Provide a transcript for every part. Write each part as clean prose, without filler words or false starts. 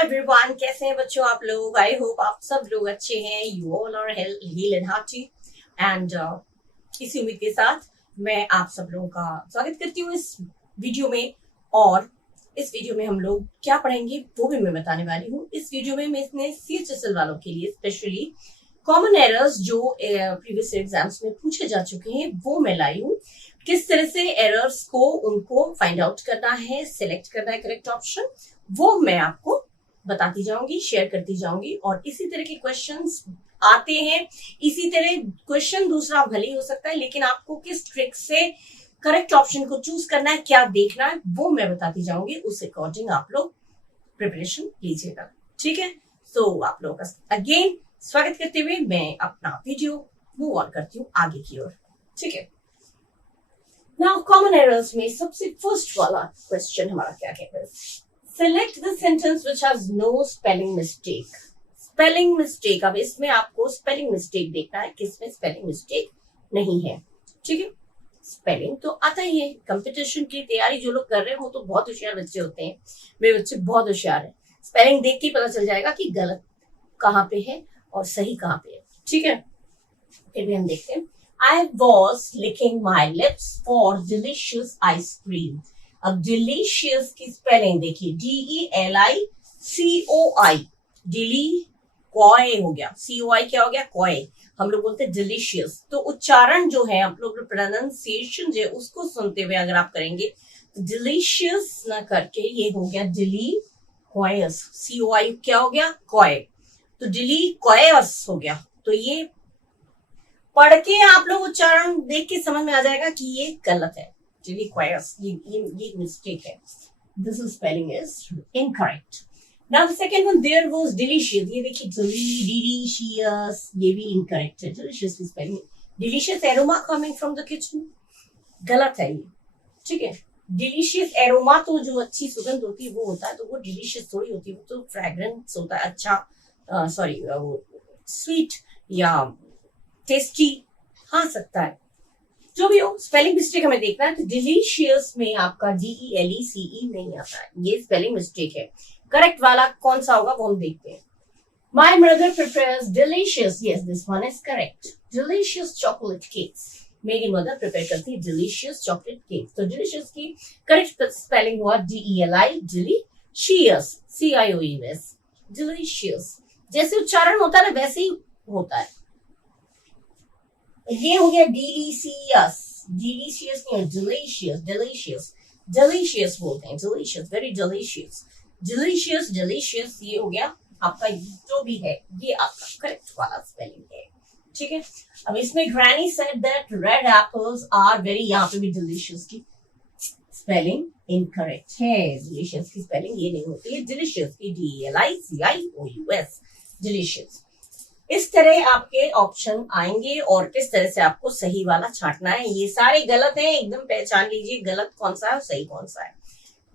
Everyone, कैसे हैं बच्चों आप लोग। आई होप आप सब लोग अच्छे हैं। You all are hale and hearty एंड इसी उम्मीद के साथ मैं आप सब लोगों का स्वागत करती हूँ इस वीडियो में। और इस वीडियो में हम लोग क्या पढ़ेंगे वो भी मैं बताने वाली हूँ। इस वीडियो में मैं इसने CHSL वालों के लिए स्पेशली कॉमन एरर्स जो प्रीवियस एग्जाम्स में पूछे जा चुके हैं वो मैं लाई हूँ। किस तरह से एरर्स को उनको फाइंड आउट करना है, सिलेक्ट करना है करेक्ट ऑप्शन, वो मैं आपको बताती जाऊंगी, शेयर करती जाऊंगी। और इसी तरह के क्वेश्चंस आते हैं, इसी तरह क्वेश्चन दूसरा भले ही हो सकता है, लेकिन आपको किस ट्रिक से करेक्ट ऑप्शन को चूज करना है, क्या देखना है, वो मैं बताती जाऊंगी। उस अकॉर्डिंग आप लोग प्रिपरेशन लीजिएगा, ठीक है। सो आप लोगों का अगेन स्वागत करते हुए मैं अपना वीडियो मूव ऑन करती हूँ आगे की ओर, ठीक है। नाउ कॉमन एरर्स में सबसे फर्स्ट वाला क्वेश्चन हमारा क्या कहता है, select the sentence which has no spelling mistake. Spelling mistake, अब इसमें आपको स्पेलिंग मिस्टेक देखना है, किसमें स्पेलिंग मिस्टेक नहीं है, ठीक है। स्पेलिंग तो आता ही है, कंपटीशन की तैयारी जो लोग कर रहे हैं वो तो बहुत होशियार बच्चे होते हैं। मेरे बच्चे बहुत होशियार हैं, स्पेलिंग देख के पता चल जाएगा कि गलत कहाँ पे है और सही कहाँ पे है, ठीक है। फिर भी हम देखते हैं। I was licking my lips for delicious ice cream. अब delicious की स्पेलिंग देखिए, DELICOI, डिली कॉय हो गया, COI क्या हो गया, कॉय। हम लोग बोलते हैं डिलीशियस। तो उच्चारण जो है आप लोग प्रोनाउंसिएशन जो है उसको सुनते हुए अगर आप करेंगे तो डिलीशियस ना करके ये हो गया डिली कॉयस, COI क्या हो गया, कॉय। तो डिली कॉयस हो गया। तो ये पढ़ के आप लोग उच्चारण देख के समझ में आ जाएगा कि ये गलत है, ये मिस्टेक है। This spelling is incorrect. Now the second one, there was delicious, ये देखिए डिलीशियस, ये भी इनकरेक्ट है। डिलीशियस की spelling, delicious aroma coming from the kitchen, गलत है ये, ठीक है। डिलीशियस एरोमा तो जो अच्छी सुगंध होती है वो होता है, तो वो डिलीशियस थोड़ी होती है, वो तो फ्रेग्रेंस होता है, अच्छा सॉरी वो स्वीट या टेस्टी, हाँ सकता है, जो भी हो। स्पेलिंग मिस्टेक हमें देखना है। तो डिलीशियस में आपका DELECE नहीं आता है, ये स्पेलिंग मिस्टेक है। करेक्ट वाला कौन सा होगा वो हम देखते हैं। My mother prepares delicious, yes this one is correct, delicious chocolate cakes. मेरी मदर प्रिपेयर करती है डिलीशियस चॉकलेट केक। तो डिलीशियस की करेक्ट स्पेलिंग हुआ DELI, डिलीशियस, CIOUS, डिलीशियस। जैसे उच्चारण होता है ना वैसे ही होता है। ये हो गया डिलीशियस, डिलीशियस नहीं, डिलीशियस, डिलीशियस, डिलीशियस बोलते हैं, delicious, very delicious, delicious, delicious. ये हो गया आपका जो भी है, ये आपका करेक्ट वाला स्पेलिंग है, ठीक है। अब इसमें granny said that red apples are very, यहाँ पे भी डिलीशियस की स्पेलिंग इनकरेक्ट है। डिलीशियस की स्पेलिंग ये नहीं होती है, डिलीशियस की DELICIOUS, डिलीशियस। इस तरह आपके ऑप्शन आएंगे और किस तरह से आपको सही वाला छांटना है। ये सारे गलत हैं, एकदम पहचान लीजिए गलत कौन सा है और सही कौन सा है।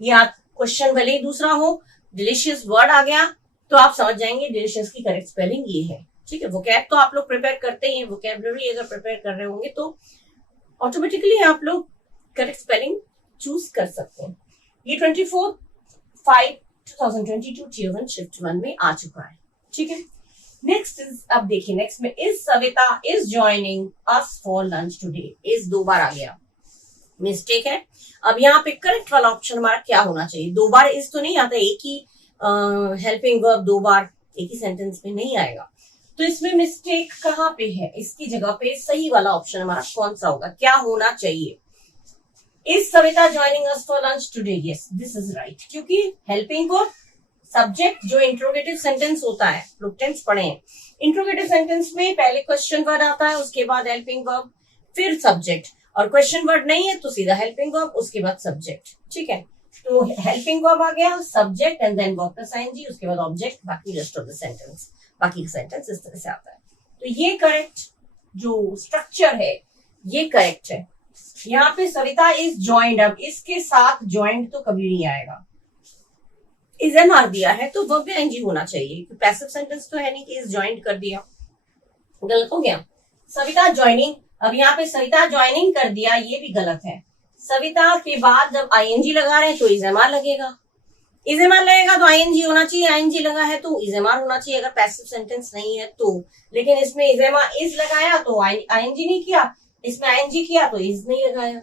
या क्वेश्चन भले ही दूसरा हो, डिलीशियस वर्ड आ गया तो आप समझ जाएंगे डिलीशियस की करेक्ट स्पेलिंग ये है, ठीक है। वोकैब तो आप लोग प्रिपेयर करते ही हैं, वोकैबुलरी अगर प्रिपेयर कर रहे होंगे तो ऑटोमेटिकली आप लोग करेक्ट स्पेलिंग चूज कर सकते हैं। ये 24/5/2022 Tier 1 शिफ्ट 1 में आ चुका है, ठीक है। नेक्स्ट इज, अब देखिए नेक्स्ट में, is Savita is joining us for lunch today. Is दो बार आ गया, मिस्टेक है। अब यहाँ पे करेक्ट वाला ऑप्शन हमारा क्या होना चाहिए, दो बार इज तो नहीं आता, एक ही हेल्पिंग वर्ब दो बार एक ही सेंटेंस में नहीं आएगा। तो इसमें मिस्टेक कहाँ पे है, इसकी जगह पे सही वाला ऑप्शन हमारा कौन सा होगा, क्या होना चाहिए। Is Savita joining us for lunch today, yes this is right, क्योंकि हेल्पिंग वर्ब सब्जेक्ट जो इंट्रोगेटिव सेंटेंस होता है, लोग टेंस पढ़े हैं, इंट्रोगेटिव सेंटेंस में पहले क्वेश्चन वर्ड आता है, उसके बाद हेल्पिंग वर्ब, फिर सब्जेक्ट। और क्वेश्चन वर्ड नहीं है तो सीधा हेल्पिंग वर्ब, उसके बाद सब्जेक्ट, ठीक है। तो हेल्पिंग वर्ब आ गया, subject and then verb plus ING, उसके बाद ऑब्जेक्ट, बाकी रेस्ट ऑफ द सेंटेंस, बाकी का सेंटेंस इस तरह से आता है। तो ये करेक्ट जो स्ट्रक्चर है ये करेक्ट है। यहाँ पे सविता इज ज्वाइंड, अब इसके साथ ज्वाइंड तो कभी नहीं आएगा, इज MR दिया है तो वर्ब में ING होना चाहिए, पैसिव सेंटेंस तो है नहीं कि इज ज्वाइंड कर दिया, गलत हो गया। सविता ज्वाइनिंग, अब यहाँ पे सविता ज्वाइनिंग कर दिया, ये भी गलत है। सविता के बाद जब ING लगा रहे हैं तो इज MR लगेगा, इज एम आर लगेगा तो आईएनजी होना चाहिए, आईएनजी लगा है तो इज एम आर होना चाहिए अगर पैसिव सेंटेंस नहीं है तो। लेकिन इसमें इज एम आर इज लगाया तो आईएनजी नहीं किया, इसमें आईएनजी किया तो इज नहीं लगाया।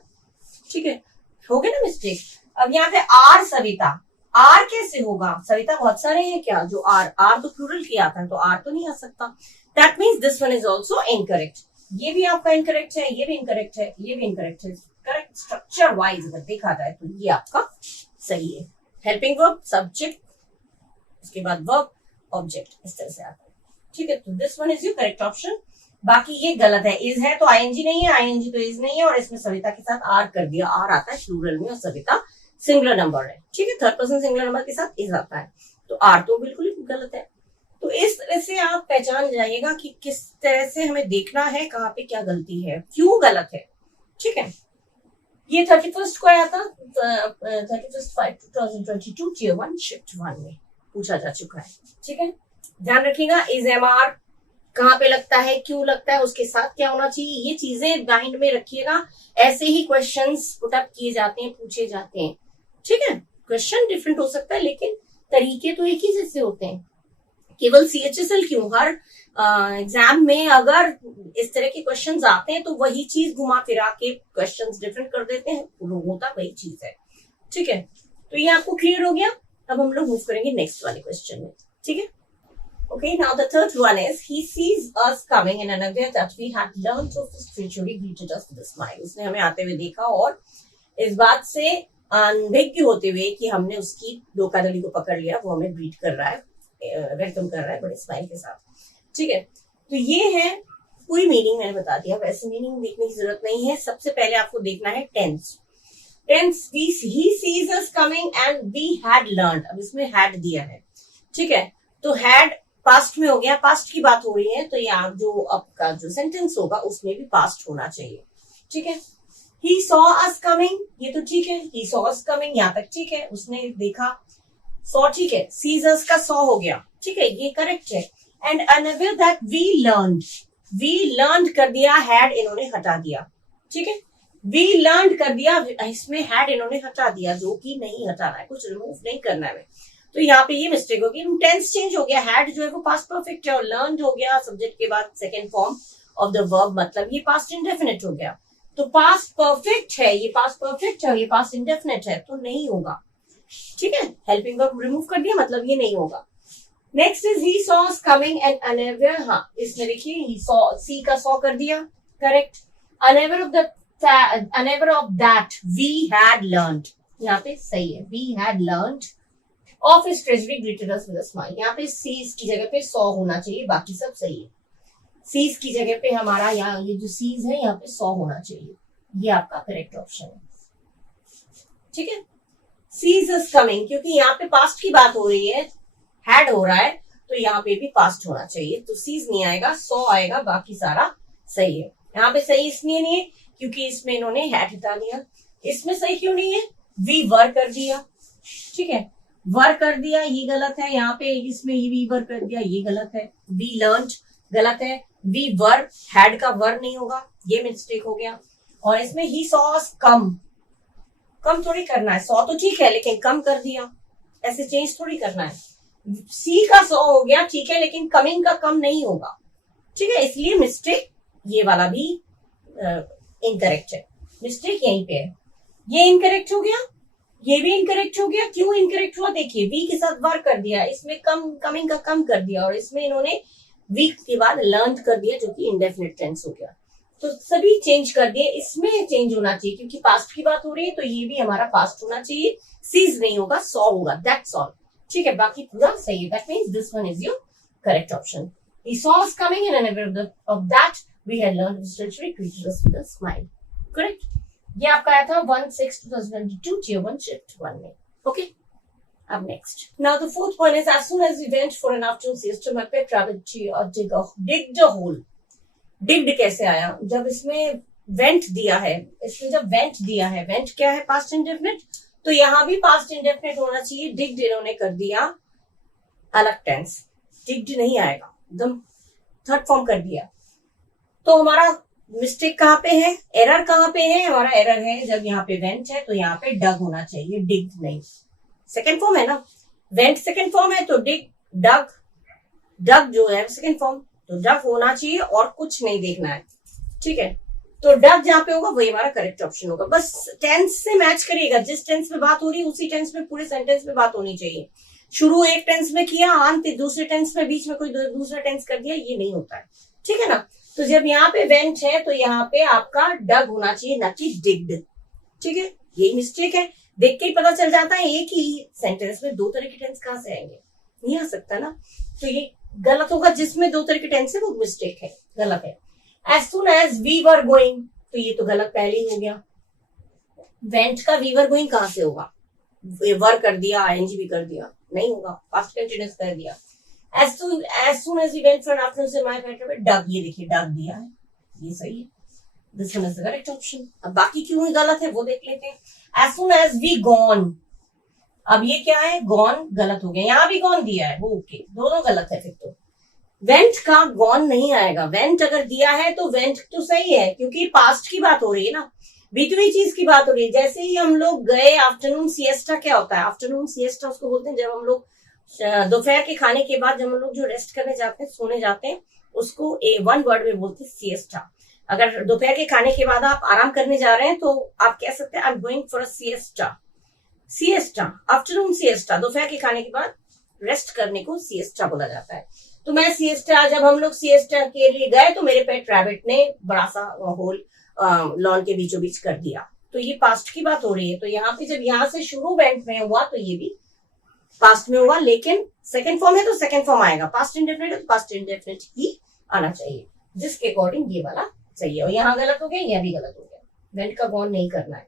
ठीक है, हो गया ना मिस्टेक। अब यहाँ पे आर सविता, आर कैसे होगा? सविता बहुत सारे हैं क्या जो आर, आर तो प्लूरल किया था तो आर तो नहीं आ सकता। That means this one is also incorrect. ये भी आपका इनकरेक्ट है, ये भी इनकरेक्ट है, ये भी इनकरेक्ट है। करेक्ट स्ट्रक्चर वाइज अगर देखा जाए तो ये आपका सही है। हेल्पिंग वर्ब, सब्जेक्ट, उसके बाद वर्ब, ऑब्जेक्ट, इस तरह से आता है। ठीक है, तो this one is your correct option. बाकी ये गलत है, इज है तो आईएनजी नहीं है, आईएनजी तो इज नहीं है, और इसमें सविता के साथ आर कर दिया। आर आता है प्लूरल में और सविता सिंगुलर नंबर है। ठीक है, थर्ड पर्सन सिंगुलर नंबर के साथ इज आता है, तो आर तो बिल्कुल ही गलत है। तो इस तरह से आप पहचान जाइएगा कि किस तरह से हमें देखना है कहाँ पे क्या गलती है, क्यों गलत है। ठीक है, ये 31 को आया था, 31/5/2022 Tier 1 Shift 1 में पूछा जा चुका है। ठीक है, ध्यान रखिएगा इज एम आर कहाँ पे लगता है, क्यों लगता है, उसके साथ क्या होना चाहिए, ये चीजें माइंड में रखिएगा। ऐसे ही क्वेश्चंस पुट अप किए जाते हैं, पूछे जाते हैं। ठीक है, क्वेश्चन डिफरेंट हो सकता है लेकिन तरीके तो एक ही जैसे होते हैं। केवल CHSL क्यों, हर एग्जाम में अगर इस तरह के क्वेश्चंस आते हैं तो वही चीज घुमा फिरा के क्वेश्चंस डिफरेंट कर देते हैं, होता वही चीज है। ठीक है, तो ये आपको क्लियर हो गया। अब हम लोग मूव करेंगे नेक्स्ट वाले क्वेश्चन में। ठीक है, okay, now the third one is he sees us coming and unaware that we had learned to spiritually greeted us with a smile। उसने हमें आते हुए देखा और इस बात से अनभिज्ञ होते हुए कि हमने उसकी धोखाधड़ी को पकड़ लिया, वो हमें ग्रीट कर रहा है, वेलकम कर रहा है बड़े स्माइल के साथ। ठीक है, तो ये है पूरी मीनिंग मैंने बता दिया, वैसे मीनिंग देखने की जरूरत नहीं है। सबसे पहले आपको देखना है tense. Tense, he sees us coming and we had learned, अब इसमें had दिया है। ठीक है, तो had पास्ट में हो गया, पास्ट की बात हो रही है तो यहाँ जो आपका जो सेंटेंस होगा उसमें भी पास्ट होना चाहिए। ठीक है, he saw us coming, ये तो ठीक है, he saw us coming यहाँ तक ठीक है, उसने देखा। saw ठीक है, sees us का saw हो गया। ठीक है, ये करेक्ट है। and unaware that we learned कर दिया, had इन्होंने हटा दिया। ठीक है, we learned कर दिया, इसमें had इन्होंने हटा दिया, जो कि नहीं हटाना है, कुछ रिमूव नहीं करना है। तो यहाँ पे ये मिस्टेक होगी, टेंस चेंज हो गया, हैड जो है वो पास्ट परफेक्ट है और लर्न हो गया सब्जेक्ट के बाद second form of the verb, मतलब ये पास्ट इंडेफिनिट हो गया। तो पास्ट परफेक्ट है, ये पास्ट परफेक्ट है, ये पास्ट इंडेफिनिट है, तो नहीं होगा। ठीक है, हेल्पिंग वर्ब रिमूव कर दिया, मतलब ये नहीं होगा। Next is he saw us coming and unaware, हाँ इसमें देखिए ही सॉ, सी का सॉ कर दिया, correct. Unaware of that we had learned, यहाँ पे सही है, we had learned of his treasury greeted us with a smile. यहाँ पे सीज की जगह पे सॉ होना चाहिए, बाकी सब सही है। सीज की जगह पे हमारा यहाँ ये जो सीज है यहाँ पे सॉ होना चाहिए, ये आपका करेक्ट ऑप्शन है। ठीक है, सीज इज कमिंग, क्योंकि यहाँ पे पास्ट की बात हो रही है, हैड हो रहा है तो यहाँ पे भी पास्ट होना चाहिए, तो सीज नहीं आएगा, सॉ आएगा, बाकी सारा सही है। यहाँ पे सही इसलिए नहीं है क्योंकि इसमें इन्होंने हैड हटा दिया। इसमें सही क्यों नहीं है, वी वर कर दिया। ठीक है, वर कर दिया, ये गलत है। यहाँ पे इसमें वी वर कर दिया, ये गलत है। वी लर्न्ड गलत है, वी वर, हैड का वर नहीं होगा, ये मिस्टेक हो गया। और इसमें ही सॉ अस कम, कम थोड़ी करना है, सॉ तो ठीक है लेकिन कम कर दिया, ऐसे चेंज थोड़ी करना है। सी का सॉ हो गया ठीक है, लेकिन कमिंग का कम नहीं होगा। ठीक है, इसलिए मिस्टेक ये वाला भी इनकरेक्ट है, मिस्टेक यहीं पे है। ये इनकरेक्ट हो गया, ये भी इनकरेक्ट हो गया। क्यों इनकरेक्ट हुआ, देखिए वी के साथ वर कर दिया, इसमें कमिंग का कम कर दिया, और इसमें इन्होंने वीक के बाद लर्न कर दिया जो कि इंडेफिनिट टेंस हो गया। तो सभी चेंज कर दिए, इसमें चेंज होना चाहिए क्योंकि पास्ट की बात हो रही है, तो ये भी हमारा पास्ट होना चाहिए, सीज नहीं होगा, सॉ होगा, दैट्स ऑल। ठीक है, बाकी पूरा सही है, that means this one is your correct option. He saw us coming and unaware of that we had learned to spiritually greeted us with a smile. Correct? ये आपका आया था 1/6/2022 Tier 1 Shift 1 में। Okay? Up next. Now the fourth one is as soon as we went for an afternoon siesta, my pet rabbit digged a hole. Digged कैसे आया? जब इसमें went दिया है, इसमें जब went दिया है, went क्या है, past indefinite, तो यहाँ भी past indefinite होना चाहिए। digged इन्होंने कर दिया अलग टेंस, digged नहीं आएगा, एकदम थर्ड फॉर्म कर दिया। तो हमारा मिस्टेक कहाँ पे है, एरर कहाँ पे है, हमारा एरर है जब यहाँ पे वेंट है तो यहाँ पे डग होना चाहिए, डिग नहीं। सेकेंड फॉर्म है ना, वेंट सेकेंड फॉर्म है तो डिग, डग, डग जो है सेकेंड फॉर्म, तो डग होना चाहिए और कुछ नहीं देखना है, ठीक है। तो डग जहां पे होगा वही हमारा करेक्ट ऑप्शन होगा। बस टेंस से मैच करिएगा, जिस टेंस में बात हो रही है उसी टेंस में पूरे सेंटेंस में बात होनी चाहिए। शुरू एक टेंस में किया, अंत दूसरे टेंस में, बीच में कोई दूसरा टेंस कर दिया, ये नहीं होता है, ठीक है ना। तो जब यहाँ पे वेंट है तो यहाँ पे आपका डग होना चाहिए, ना कि डिग्ड, ठीक है। यही मिस्टेक है, देख के ही पता चल जाता है एक ही सेंटेंस में दो तरह के टेंस कहां से आएंगे, नहीं आ सकता ना। तो ये गलत होगा, जिसमें दो तरह के टेंस है वो मिस्टेक है, गलत है। As soon as we were going, तो ये तो गलत पहले ही हो गया। वेंट का we were going कहां से होगा, वर कर दिया, ing भी कर दिया, नहीं होगा, पास्ट कंटिन्यूअस कर दिया। as soon as we went for an afternoon से my friend डग, ये देखिए डग दिया है, ये सही है, this one is the correct option. अब बाकी क्यों गलत है वो देख लेते हैं। as soon as we gone, अब ये क्या है, गॉन गलत हो गया, यहाँ भी गॉन दिया है वो ओके, दोनों गलत है फिर तो। वेंट का गॉन नहीं आएगा, वेंट अगर दिया है तो वेंट तो सही है, क्योंकि पास्ट की बात हो रही है ना, बीती हुई चीज की बात हो रही है। जैसे ही हम लोग गए, आफ्टरनून सिएस्टा क्या होता है, आफ्टरनून सिएस्टा उसको बोलते हैं जब हम लोग दोपहर के खाने के बाद जब हम लोग जो रेस्ट करने जाते हैं, सोने जाते हैं, उसको वन वर्ड में बोलते हैं सिएस्टा। अगर दोपहर के खाने के बाद आप आराम करने जा रहे हैं तो आप कह सकते हैं आई am going for a siesta, siesta, afternoon siesta, दोपहर के खाने के बाद रेस्ट करने को सिएस्टा बोला जाता है। तो मैं सिएस्टा, जब हम लोग सिएस्टा के लिए गए तो मेरे पेट रैबिट ने बड़ा सा होल लॉन के बीचों बीच कर दिया, तो ये पास्ट की बात हो रही है। तो यहाँ पे जब यहाँ से शुरू वेंट में हुआ तो ये भी पास्ट में हुआ, लेकिन सेकंड फॉर्म है तो सेकंड फॉर्म आएगा, पास्ट इंडेफिनिट है तो पास्ट इंडेफिनिट ही आना चाहिए, जिसके अकॉर्डिंग ये वाला सही है। और यहाँ गलत हो गया, यह भी गलत हो गया, वेंट का गॉन नहीं करना है,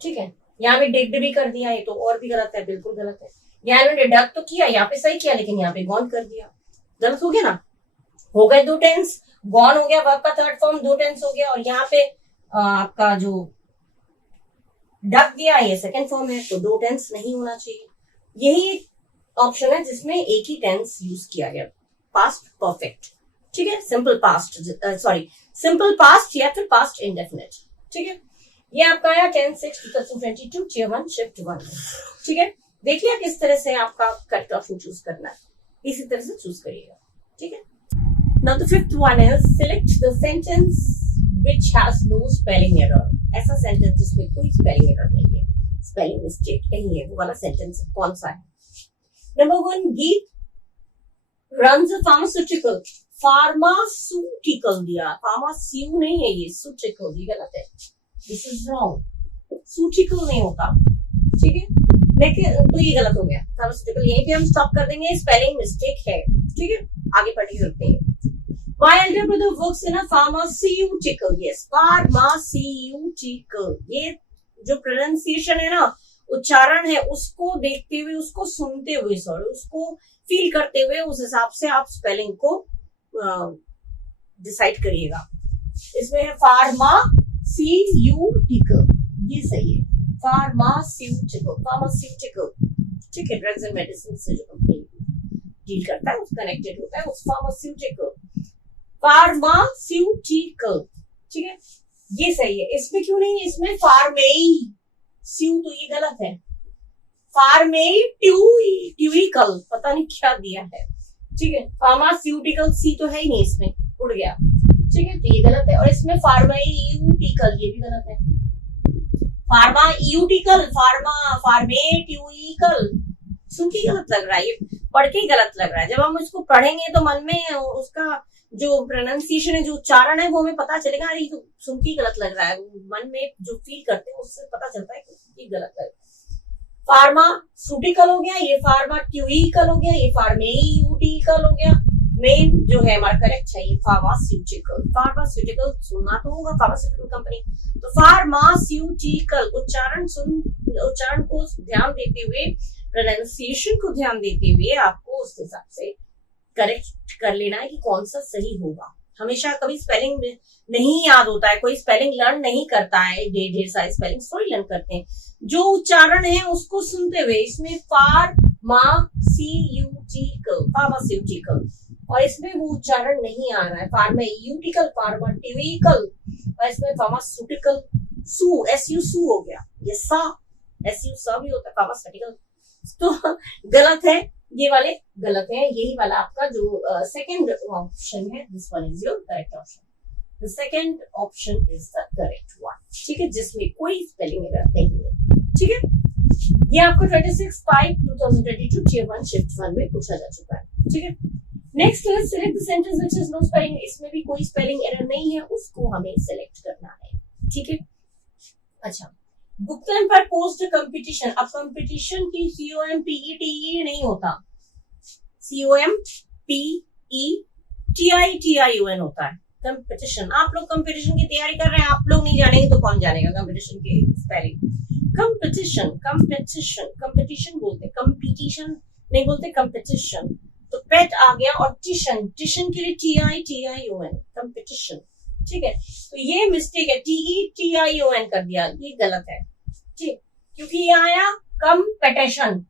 ठीक है। यहाँ पे डिग्ड भी कर दिया, ये तो और भी गलत है, बिल्कुल गलत है। यहाँ इन्होंने डग तो किया, यहाँ पे सही किया, लेकिन यहाँ पे गॉन कर दिया, गलत हो गया ना। हो गए दो टेंस, गॉन हो गया वर्ब का थर्ड फॉर्म, दो टेंस हो गया, और यहाँ पे आपका जो डग दिया ये सेकंड फॉर्म है, तो दो टेंस नहीं होना चाहिए। यही एक ऑप्शन है जिसमें एक ही टेंस यूज किया गया, पास्ट परफेक्ट, ठीक है, simple past, sorry simple past या फिर पास्ट इंडेफिनिट, ठीक है। ये आपका आया 10/6/2022 Tier 1 Shift 1, ठीक है। देख लिया किस तरह से आपका करेक्ट ऑप्शन चूज करना है, इसी तरह से चूज करिएगा, ठीक है। Now the fifth one is select the sentence which has no spelling error. ऐसा सेंटेंस जिसमें कोई स्पेलिंग एरर नहीं है, स्पेलिंग मिस्टेक नहीं है, वो वाला सेंटेंस कौन सा है। नंबर 1, गीत runs a pharmaceutical, फार्मास्यूटिकल दिया, फार्मास्यू नहीं है ये, सूटिकल, ये गलत है, दिस इज रॉन्ग, सूटिकल नहीं होता, ठीक है। लेकिन तो ये गलत हो गया, फार्मास्यूटिकल, यहीं पे हम स्टॉप कर देंगे, स्पेलिंग मिस्टेक है, ठीक है, आगे पढ़ सकते हैं। My elder brother works in a pharmaceutical, yes, pharmaceutical, ये जो प्रोनाउंसिएशन है ना, उच्चारण है, उसको देखते हुए, उसको सुनते हुए, सॉरी उसको फील करते हुए, उस हिसाब से आप स्पेलिंग को डिसाइड करिएगा। इसमें है फार्मास्यूटिकल, ये सही है, फार्मास्यूटिकल, फार्मास्यूटिकल, ठीक है, ड्रग्स एंड मेडिसिन से जो कंपनी डील करता है, उसका कनेक्टेड होता है, उस फार्मास्यूटिकल, फार्मास्यूटिकल, ठीक है, ये सही है। इसमें क्यों नहीं है, इसमें फार्मेई स्यू, तो ये गलत है, फार्मेई ट्यूइकल, पता नहीं क्या दिया है, ठीक है। फार्मास्यूटिकल सी तो है ही नहीं, इसमें उड़ गया, ठीक है, तो ये गलत है। और इसमें फार्मास्यूटिकल, ये भी गलत है, फार्मास्यूटिकल, फार्मेट्यूइकल, सुन के गलत लग रहा है, ये पढ़ के ही गलत लग रहा है। जब हम इसको पढ़ेंगे तो मन में उसका जो प्रोनाउंसिएशन है, जो उच्चारण है, वो हमें पता चलेगा, अरे तो सुन के गलत लग रहा है, मन में जो फील करते हैं उससे पता चलता है कि गलत लग रहा है। फार्मास्यूटिकल हो गया, ये फार्माट्यूइकल हो गया, ये फार्मेट्यूइकल हो गया, मेन जो है हमारा करेक्ट है ये फार्मास्यूटिकल, फार्मास्यूटिकल सुनना तो होगा, फार्मास्यूटिकल कंपनी, तो फार्मास्यूटिकल, उच्चारण को ध्यान देते हुए, प्रोनाउंसिएशन को ध्यान देते हुए आपको उस हिसाब से करेक्ट कर लेना है कि कौन सा सही होगा। हमेशा कभी स्पेलिंग नहीं याद होता है, कोई स्पेलिंग लर्न नहीं करता है, ढेर सारे स्पेलिंग थोड़ी लर्न करते हैं, जो उच्चारण है उसको सुनते हुए। इसमें फार्मास्यूटिकल, फार्मास्यूटिकल, और इसमें वो उच्चारण नहीं आ रहा है, फार्मास्यूटिकल, फार्माट्यूइकल, और इसमें फार्मास्यूटिकल, सू, एसयू सू हो गया, ये सा, एसयू सा भी होता है, फार्मास्यूटिकल तो गलत है, ये वाले गलत है, यही वाला आपका जो सेकंड ऑप्शन है, this one is your correct option. The second option is the correct one, ठीक है, जिसमें कोई स्पेलिंग एरर नहीं है, ठीक है। ये आपको 26/5/2022 Tier 1 Shift 1 में पूछा जा चुका है, ठीक है। Next is select the sentence which is no spelling, इसमें भी कोई स्पेलिंग एरर नहीं है, उसको हमें सिलेक्ट करना है, ठीक है। अच्छा, बुकलेट पर पोस्ट कंपटीशन, अब कंपटीशन की COMPETE नहीं होता, COMPETITION होता है कंपटीशन। आप लोग कंपटीशन की तैयारी कर रहे हैं, आप लोग नहीं जानेंगे तो कौन जानेगा कंपटीशन की स्पेलिंग। कंपटीशन, कंपटीशन, कंपटीशन बोलते, कंपटीशन नहीं बोलते, कंपटीशन। तो पेट आ गया और टिशन, टिशन के लिए TITION, कंपटीशन, ठीक है। तो ये मिस्टेक है, TETION कर दिया, ये गलत है, ठीक, क्योंकि ये आया कंपटीशन,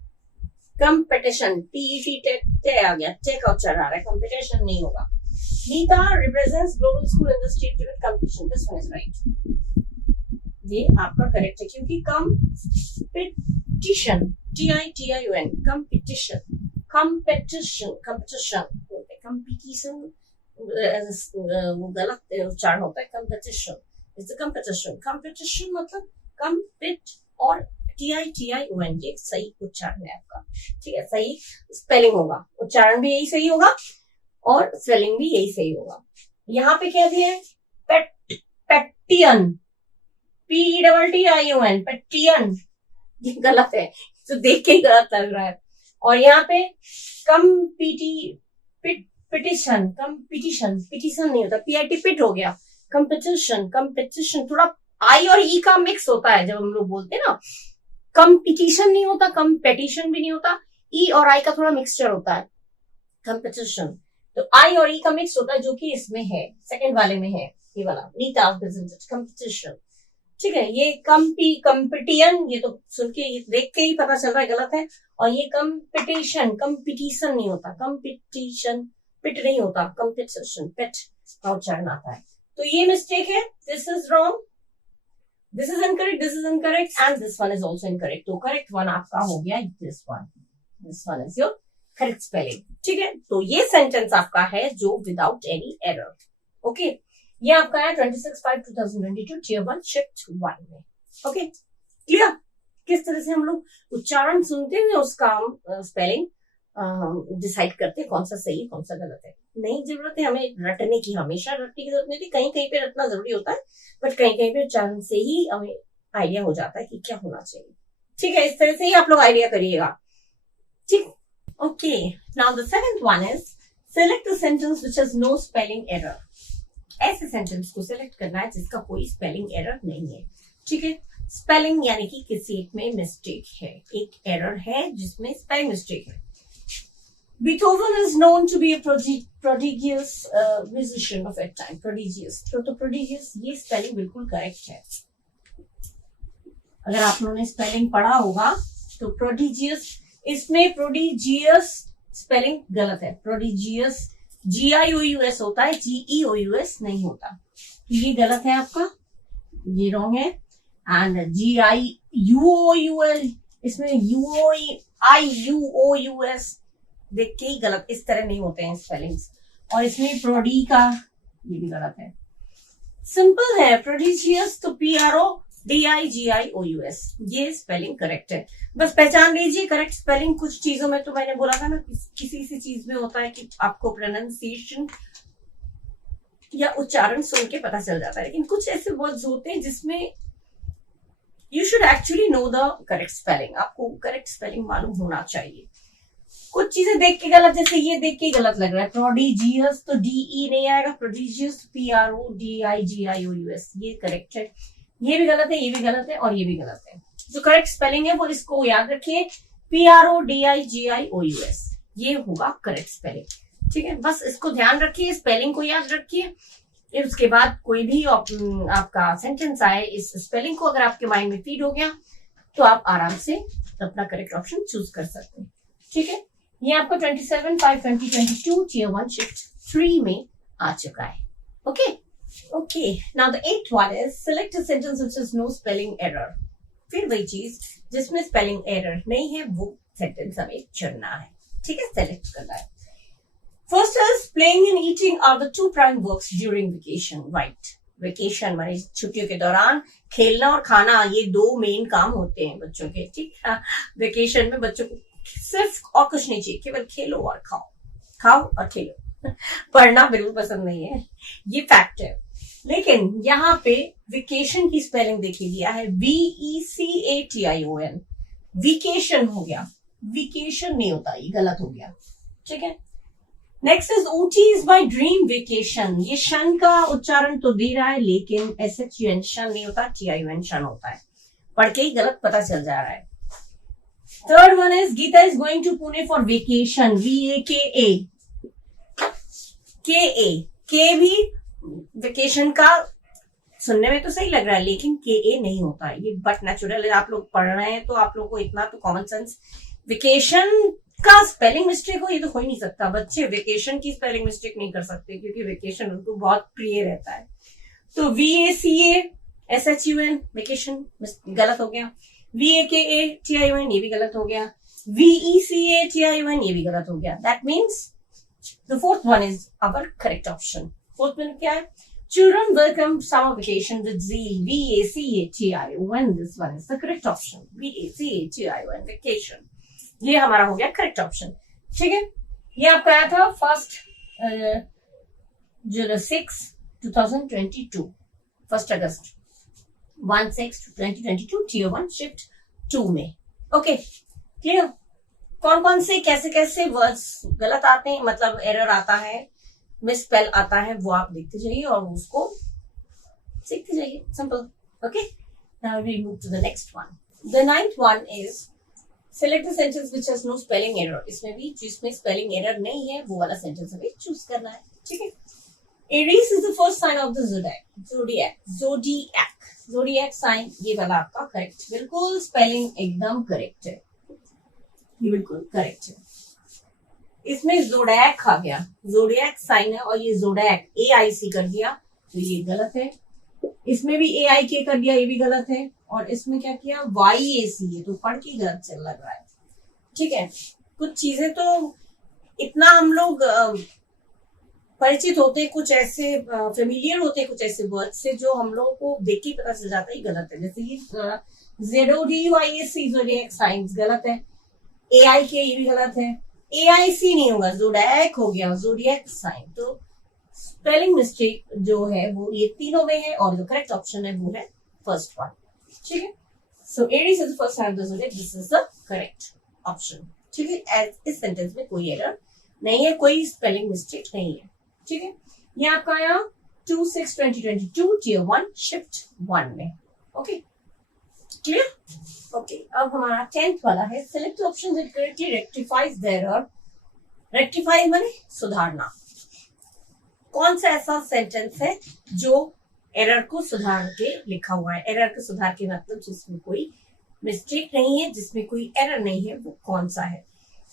कंपटीशन, TET आ गया, टे का उच्चारण आ रहा है, कंपटीशन नहीं होगा। Neeta represents global school in the state debate competition, this one is right, ये आपका करेक्ट है, क्योंकि competition, TITION, competition, competition, competition बोलते, कंपटीशन वो गलत उच्चारण होता है, competition is the competition, competition मतलब कंपिट और TITION, ये सही उच्चारण है आपका, ठीक है, सही स्पेलिंग होगा, उच्चारण भी यही सही होगा और स्पेलिंग भी यही सही होगा। यहाँ पे क्या दिया है, पेटियन, PETTION, पेटियन, ये गलत है, तो देख के ही गलत लग रहा है। और यहाँ पे पिटिशन, कंपटीशन, पिटिशन नहीं होता, PIT पिट हो गया, कंपटीशन, कंपटीशन, थोड़ा आई और ई का मिक्स होता है जब हम लोग बोलते हैं ना, कंपटीशन नहीं होता, कंपटीशन भी नहीं होता, ई और आई का थोड़ा मिक्सचर होता है, कंपटीशन। तो आई और ई का मिक्स होता है, जो कि इसमें है, सेकंड वाले में है, ये वाला नीता प्रेजेंटेड कंपटीशन, ठीक है। ये कंपटीशन, ये तो सुन के, ये देख के ही पता चल रहा है गलत है। और ये कंपटीशन, कंपटीशन नहीं होता, कंपटीशन, पिट नहीं होता, कंपटीशन, पिट का उच्चारण आता है। तो ये मिस्टेक है, this is wrong, this is incorrect, this is incorrect and this one is also incorrect. तो करेक्ट वन आपका हो गया this one is your correct spelling, ठीक है। तो ये सेंटेंस आपका है जो विदाउट एनी एरर, ओके। ये आपका है 26/5/2022 Tier 1 Shift 1 में, ओके, क्लियर। किस तरह से हम लोग उच्चारण सुनते हुए उसका स्पेलिंग डिसाइड करते हैं कौन सा सही है कौन सा गलत है। नहीं जरूरत है हमें रटने की, हमेशा रटने की जरूरत नहीं थी, कहीं कहीं पे रटना जरूरी होता है, बट कहीं कहीं पे उच्चारण से ही हमें आइडिया हो जाता है कि क्या होना चाहिए, ठीक है। इस तरह से ही आप लोग आइडिया करिएगा, ठीक, okay. Now the second one is select the sentence which has no spelling error. ऐसे सेंटेंस को सिलेक्ट करना है जिसका कोई स्पेलिंग एरर नहीं है, ठीक है। स्पेलिंग यानी कि किसी एक में मिस्टेक है, एक एरर है जिसमें स्पेलिंग मिस्टेक है। Beethoven is known to be a prodigious musician of that time. Prodigious, तो prodigious ये स्पेलिंग बिल्कुल करेक्ट है। अगर आप लोगों ने स्पेलिंग पढ़ा होगा तो prodigious, इसमें prodigious स्पेलिंग गलत है, prodigious GIOUS होता है, GEOUS नहीं होता, ये गलत है आपका, ये रॉन्ग है। एंड GIUOUL, इसमें IUOUS देख के ही गलत, इस तरह नहीं होते हैं स्पेलिंग्स। और इसमें प्रोडी का ये भी गलत है, सिंपल है, प्रोडिजियस तो PRODIGIOUS, ये स्पेलिंग करेक्ट है। बस पहचान लीजिए करेक्ट स्पेलिंग। कुछ चीजों में तो मैंने बोला था ना, किसी सी चीज में होता है कि आपको प्रोनाउंसिएशन या उच्चारण सुन के पता चल जाता है, लेकिन कुछ ऐसे वर्ड्स होते हैं जिसमें you should actually know the correct spelling, आपको करेक्ट स्पेलिंग मालूम होना चाहिए। कुछ चीजें देख के गलत, जैसे ये देख के गलत लग रहा है, प्रोडिजियस तो DE नहीं आएगा, प्रोडिजियस PRODIGIOUS, ये करेक्ट है। ये भी गलत है, ये भी गलत है और ये भी गलत है। जो करेक्ट स्पेलिंग है वो इसको याद रखिए, PRODIGIOUS, ये होगा करेक्ट स्पेलिंग, ठीक है। बस इसको ध्यान रखिए, स्पेलिंग को याद रखिए, उसके बाद कोई भी आपका सेंटेंस आए, इस स्पेलिंग को अगर आपके माइंड में फीड हो गया तो आप आराम से अपना करेक्ट ऑप्शन चूज कर सकते हैं, ठीक है। ये आपको 27/5/2022 Tier 1 Shift 3 में आ चुका है, okay okay. Now the 8th one is select a sentence which has no spelling error। फिर वही चीज जिसमें स्पेलिंग एरर नहीं है वो सेंटेंस हमें चुनना है, ठीक है, सेलेक्ट करना है। First is playing and eating are the two prime works during vacation, right. Vacation माने छुट्टियों के दौरान खेलना और खाना, ये दो मेन काम होते हैं बच्चों के, ठीक है। वेकेशन में बच्चों को सिर्फ और कुछ नहीं चाहिए, केवल खेलो और खाओ, खाओ और खेलो। पढ़ना बिल्कुल पसंद नहीं है, ये फैक्ट है। लेकिन यहाँ पे वेकेशन की स्पेलिंग देखिए दिया है VECATION, वेकेशन हो गया, वेकेशन नहीं होता, ये गलत हो गया, ठीक है। Next is OT is my dream vacation, ये शन का उच्चारण तो दे रहा है लेकिन SHUN शन नहीं होता, TION शन होता है, पढ़ के ही गलत पता चल जा रहा है। Third one is Geeta is going to Pune for vacation, VAKA, के भी वेकेशन का सुनने में तो सही लग रहा है लेकिन KA नहीं होता है, ये बट नेचुरल है। आप लोग पढ़ रहे हैं तो आप लोग को इतना तो कॉमन सेंस, वेकेशन का स्पेलिंग मिस्टेक हो ये तो हो ही नहीं सकता। बच्चे वेकेशन की स्पेलिंग मिस्टेक नहीं कर सकते क्योंकि वेकेशन उनको बहुत प्रिय रहता है। तो VACA SHUN वेकेशन गलत हो गया, VAKA TION ये भी गलत हो गया, VECA TION ये भी गलत हो गया। That means the fourth one is our correct option. Fourth one क्या है? Children welcome summer vacation with zeal, VACATION, this one is the correct option, VACATION vacation, ये हमारा हो गया करेक्ट ऑप्शन, ठीक है। ये आपका आया था 1 अगस्त 1/6/2022 Tier 1 Shift 2 में, ओके क्लियर। कौन कौन से कैसे कैसे वर्ड्स गलत आते हैं, मतलब एरर आता है, मिसस्पेल आता है, वो आप देखते जाइए और उसको सीखते जाइए, simple, okay. Now we move to the next one. The 9th one is select the sentence which has no spelling error, इसमें भी जिसमें स्पेलिंग एरर नहीं है वो वाला सेंटेंस हमें चूज करना है, ठीक है। Aries is the first sign of the zodiac sign, ये वाला आपका करेक्ट, बिल्कुल स्पेलिंग एकदम करेक्ट है, ये बिल्कुल करेक्ट है। इसमें ज़ोडैक आ गया, ज़ोडिएक साइन है और ये ज़ोडैक AIC कर दिया तो ये गलत है। इसमें भी AIK कर दिया, ये भी गलत है। और इसमें क्या किया YAC, ये तो पढ़ के गलत चल लग रहा है, ठीक है। कुछ चीजें तो इतना हम लोग परिचित होते हैं, कुछ ऐसे फेमिलियर होते हैं कुछ ऐसे वर्ड से जो हम लोगों को देख के पता चल जाता है गलत है। जैसे ये ZODYAC ज़ोडिएक साइंस गलत है, AIK ये भी गलत है, AIC नहीं होगा, ज़ोडैक हो गया, ज़ोडिएक साइन। तो स्पेलिंग मिस्टेक जो है वो ये तीनों में है और जो करेक्ट ऑप्शन है वो है फर्स्ट वन, ठीक है। So Aries is the first sign of the zodiac, this is the correct option, ठीक है। इस सेंटेंस में कोई एरर नहीं है, कोई स्पेलिंग मिस्टेक नहीं है, ठीक है। ये आपका आया 2/6/2022 Tier 1 Shift 1 में, ओके क्लियर, ओके। अब हमारा 10th वाला है select option that correctly rectifies the error. Rectify माने सुधारना, कौन सा ऐसा सेंटेंस है जो एरर को सुधार के लिखा हुआ है। एरर को सुधार के मतलब जिसमें कोई मिस्टेक नहीं है, जिसमें कोई एरर नहीं है, वो कौन सा है।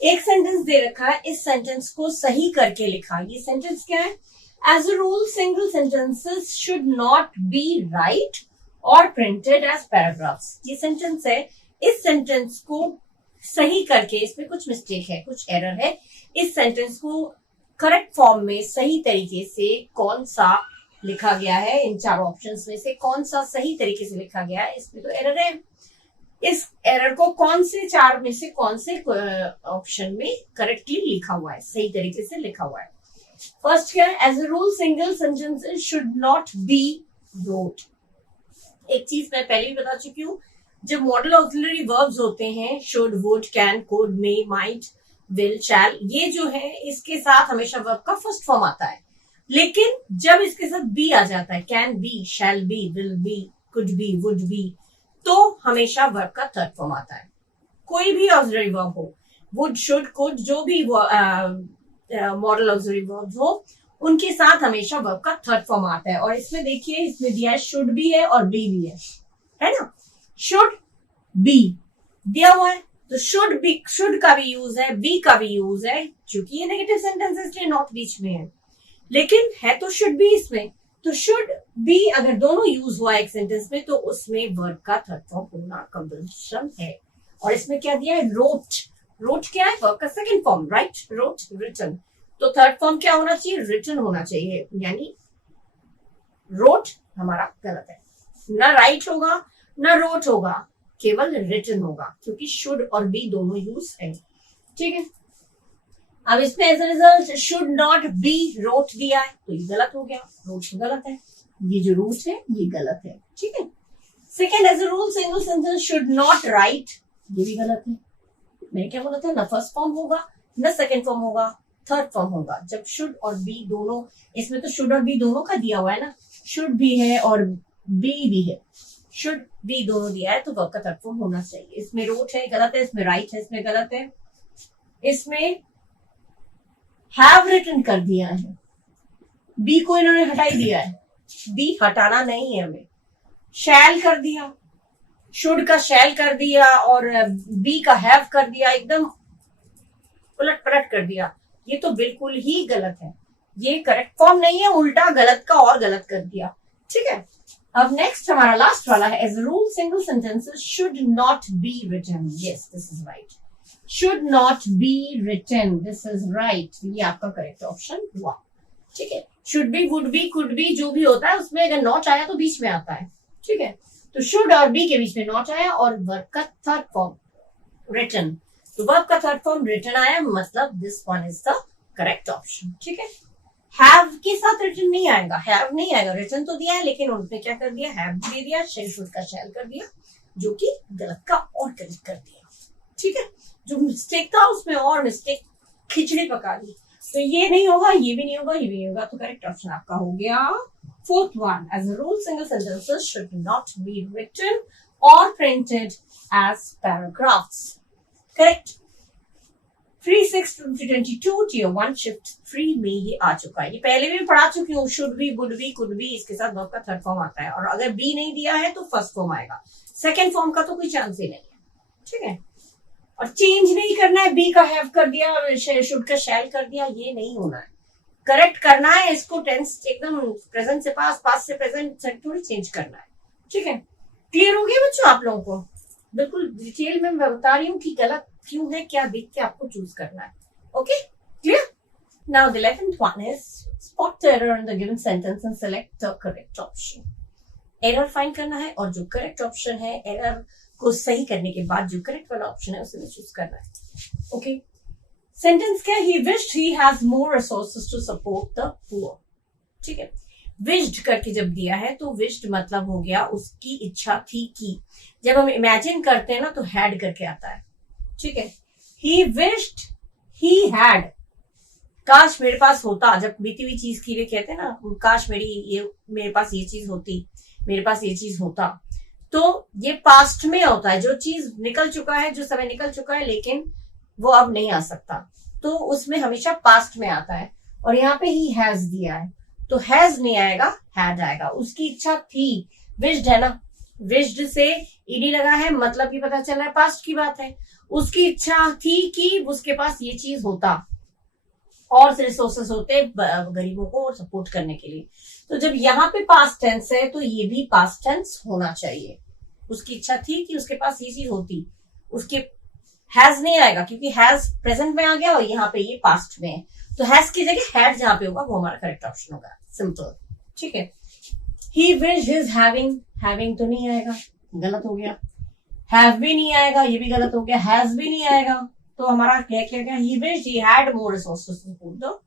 एक सेंटेंस दे रखा है, इस सेंटेंस को सही करके लिखा। ये सेंटेंस क्या है? As a rule single sentences should not be write और प्रिंटेड एज पैराग्राफ्स। ये सेंटेंस है, इस सेंटेंस को सही करके, इसमें कुछ मिस्टेक है, कुछ एरर है, इस सेंटेंस को करेक्ट फॉर्म में सही तरीके से कौन सा लिखा गया है, इन चारों ऑप्शंस में से कौन सा सही तरीके से लिखा गया है, इसमें तो एरर है। इस एरर को कौन से चार में से कौन से ऑप्शन में करेक्टली लिखा हुआ है, सही तरीके से लिखा हुआ है। फर्स्ट क्या है? As a rule single sentences should not be wrote. एक चीज मैं पहले भी बता चुकी हूँ, जब मॉडल ऑक्सिलरी वर्ब्स होते हैं, should, would, can, could, may, might, will, shall, ये जो है इसके साथ हमेशा वर्ब का फर्स्ट फॉर्म आता है। लेकिन जब इसके साथ बी आ जाता है, can be, shall be, will be, could B, would B, तो हमेशा वर्ब का थर्ड फॉर्म आता है। कोई भी ऑक्सिलरी वर्ब हो, वुड, शुड, कुड, जो भी मॉडल ऑक्सिलरी वर्ब्स हो, उनके साथ हमेशा वर्ब का थर्ड फॉर्म आता है। और इसमें देखिए, इसमें दिया है शुड भी है और बी भी है ना। शुड बी दिया हुआ है तो शुड बी, शुड का भी यूज है, बी का भी यूज है, क्योंकि ये नेगेटिव सेंटेंस है इसलिए नॉट बीच में है, लेकिन है तो शुड बी इसमें। तो शुड बी अगर दोनों यूज हुआ एक सेंटेंस में तो उसमें वर्ब का थर्ड फॉर्म होना कंपल्सन है। और इसमें क्या दिया है? रोट, रोट क्या है? वर्ब का second form, right? Wrote, written. तो थर्ड फॉर्म क्या होना चाहिए? रिटन होना चाहिए, यानी रोट हमारा गलत है, ना राइट होगा ना रोट होगा, केवल रिटन होगा, क्योंकि शुड और बी दोनों यूज है। ठीक है, अब इसमें as a result should not be wrote दिया है, तो ये गलत हो गया, रोट गलत है, ये जो रूट है ये गलत है। ठीक है, second as a rule single sentence should not write, ये भी गलत है। मैंने क्या बोला था? ना फर्स्ट फॉर्म होगा ना सेकेंड फॉर्म होगा, थर्ड फॉर्म होगा। जब शुड और बी दोनों, इसमें तो शुड और बी दोनों का दिया हुआ है ना, शुड भी है और बी भी है, शुड बी दोनों दिया है, तो वर्ब का थर्ड फॉर्म होना चाहिए। इसमें रोट है, गलत है, इसमें राइट है, इसमें गलत है, इसमें हैव रिटन कर दिया है, बी को इन्होंने हटाई दिया है, बी हटाना नहीं है हमें, शैल कर दिया, शुड का शैल कर दिया और बी का हैव कर दिया, एकदम उलट पलट कर दिया, ये तो बिल्कुल ही गलत है, ये करेक्ट फॉर्म नहीं है, उल्टा गलत का और गलत कर दिया। ठीक है, अब नेक्स्ट हमारा लास्ट वाला है, as a rule single sentences should not be written. Yes, this is right, should not be written, this is right, ये आपका करेक्ट ऑप्शन हुआ। ठीक है, should be, would be, could be, जो भी होता है उसमें अगर नॉट आया तो बीच में आता है। ठीक है, तो शुड और बी के बीच में नॉट आया और वर्ब का थर्ड फॉर्म रिटन, तो वर्ब का थर्ड फॉर्म रिटन आया, मतलब this one is the correct option. ठीक है, हैव के साथ रिटन नहीं आएगा, हैव नहीं आएगा, रिटन तो दिया है लेकिन उन्होंने क्या कर दिया? हैव दे दिया, शुड का शैल कर दिया, जो कि गलत का और गलत कर दिया। ठीक है, जो मिस्टेक था उसमें और मिस्टेक खिचड़ी पका दी, तो ये नहीं होगा, ये भी नहीं होगा, ये भी नहीं होगा, तो करेक्ट ऑप्शन आपका हो गया fourth one, as a rule single sentences should not be written और printed as paragraphs. Correct. 3-6-22 tier 1 shift 3 में ये आ चुका है, ये पहले भी पढ़ा चुकी हूँ, should be, would be, could B, इसके साथ वर्ब का थर्ड फॉर्म आता है, और अगर बी नहीं दिया है तो फर्स्ट फॉर्म आएगा, सेकेंड फॉर्म का तो कोई चांस ही नहीं है। ठीक है, और चेंज नहीं करना है, बी का हैव कर दिया, शुड का शैल कर दिया, ये नहीं होना है, करेक्ट करना है इसको, टेंस एकदम प्रेजेंट से पास, पास से प्रेजेंट, थोड़ी चेंज करना है। ठीक है, क्लियर हो गया बच्चों आप लोगों को? बिल्कुल डिटेल में मैं बता रही हूँ कि गलत क्यों है, क्या देख के आपको चूज करना है। Okay, clear? Now the 11th one is spot the error in the given sentence and select the correct option. Error find करना है और जो करेक्ट ऑप्शन है, एरर को सही करने के बाद जो करेक्ट वाला ऑप्शन है उसे चूज करना है। ओके, सेंटेंस क्या है? He wished he has more resources to support the poor. ठीक है, विश्ड करके जब दिया है तो विश्ड मतलब हो गया उसकी इच्छा थी कि, जब हम इमेजिन करते हैं ना तो हैड करके आता है। ठीक है, ही विश्ड ही हैड, काश मेरे पास होता, जब बीती हुई चीज के लिए कहते हैं ना, काश मेरे पास ये चीज होती, मेरे पास ये चीज होता, तो ये पास्ट में होता है, जो चीज निकल चुका है, जो समय निकल चुका है लेकिन वो अब नहीं आ सकता, तो उसमें हमेशा पास्ट में आता है। और यहाँ पे ही हैज दिया है तो हैज नहीं आएगा, हैड आएगा, उसकी इच्छा थी, विश्ड है ना, विश्ड से ईडी लगा है, मतलब ही पता चल रहा है पास्ट की बात है, उसकी इच्छा थी कि उसके पास ये चीज होता और रिसोर्सेस होते गरीबों को सपोर्ट करने के लिए। तो जब यहाँ पे पास्ट टेंस है तो ये भी पास्ट टेंस होना चाहिए, उसकी इच्छा थी कि उसके पास ये चीज होती, उसके हैज नहीं आएगा क्योंकि हैज प्रेजेंट में आ गया और यहाँ पे ये पास्ट में है, तो हैज की जगह हैड जहां पे होगा वो हमारा करेक्ट ऑप्शन होगा, सिंपल। ठीक है, ही विश हिज हैविंग, हैविंग तो नहीं आएगा, गलत हो गया, हैव भी नहीं आएगा, ये भी गलत हो गया, हैज भी नहीं आएगा, तो हमारा क्या क्या गया? He wish he had more resources to support the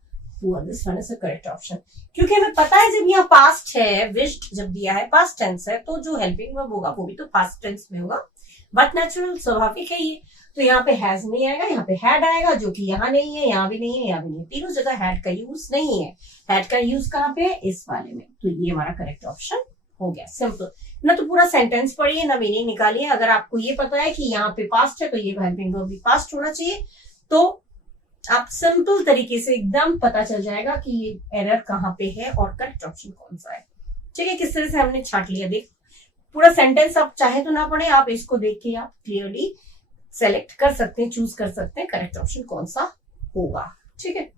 poor, this one is the correct option. क्योंकि हमें पता है जब यहाँ पास्ट है, विश्ड जब दिया है पास्ट टेंस है, तो जो हेल्पिंग वर्ब होगा वो भी तो पास्ट टेंस में होगा, बट नेचुरल स्वाभाविक है ये, तो यहाँ पे हैज नहीं आएगा, यहाँ पे हैड आएगा, जो कि यहाँ नहीं है, यहाँ भी नहीं है, यहाँ भी नहीं है, तीनों जगह हैड का यूज नहीं है। हैड का यूज कहाँ पे है? इस वाले में, तो ये हमारा करेक्ट ऑप्शन हो गया, सिंपल। ना तो पूरा सेंटेंस पढ़िए ना मीनिंग निकालिए, अगर आपको ये पता है कि यहाँ पे पास्ट है तो ये हेल्पिंग वर्ब भी पास्ट होना चाहिए, तो आप सिंपल तरीके से एकदम पता चल जाएगा कि ये एरर कहाँ पे है और करेक्ट ऑप्शन कौन सा है। ठीक है, किस तरह से हमने छाट लिया, देख पूरा सेंटेंस आप चाहे तो ना पढ़े, आप इसको देख के आप क्लियरली सेलेक्ट कर सकते हैं, चूज कर सकते हैं करेक्ट ऑप्शन कौन सा होगा। ठीक है,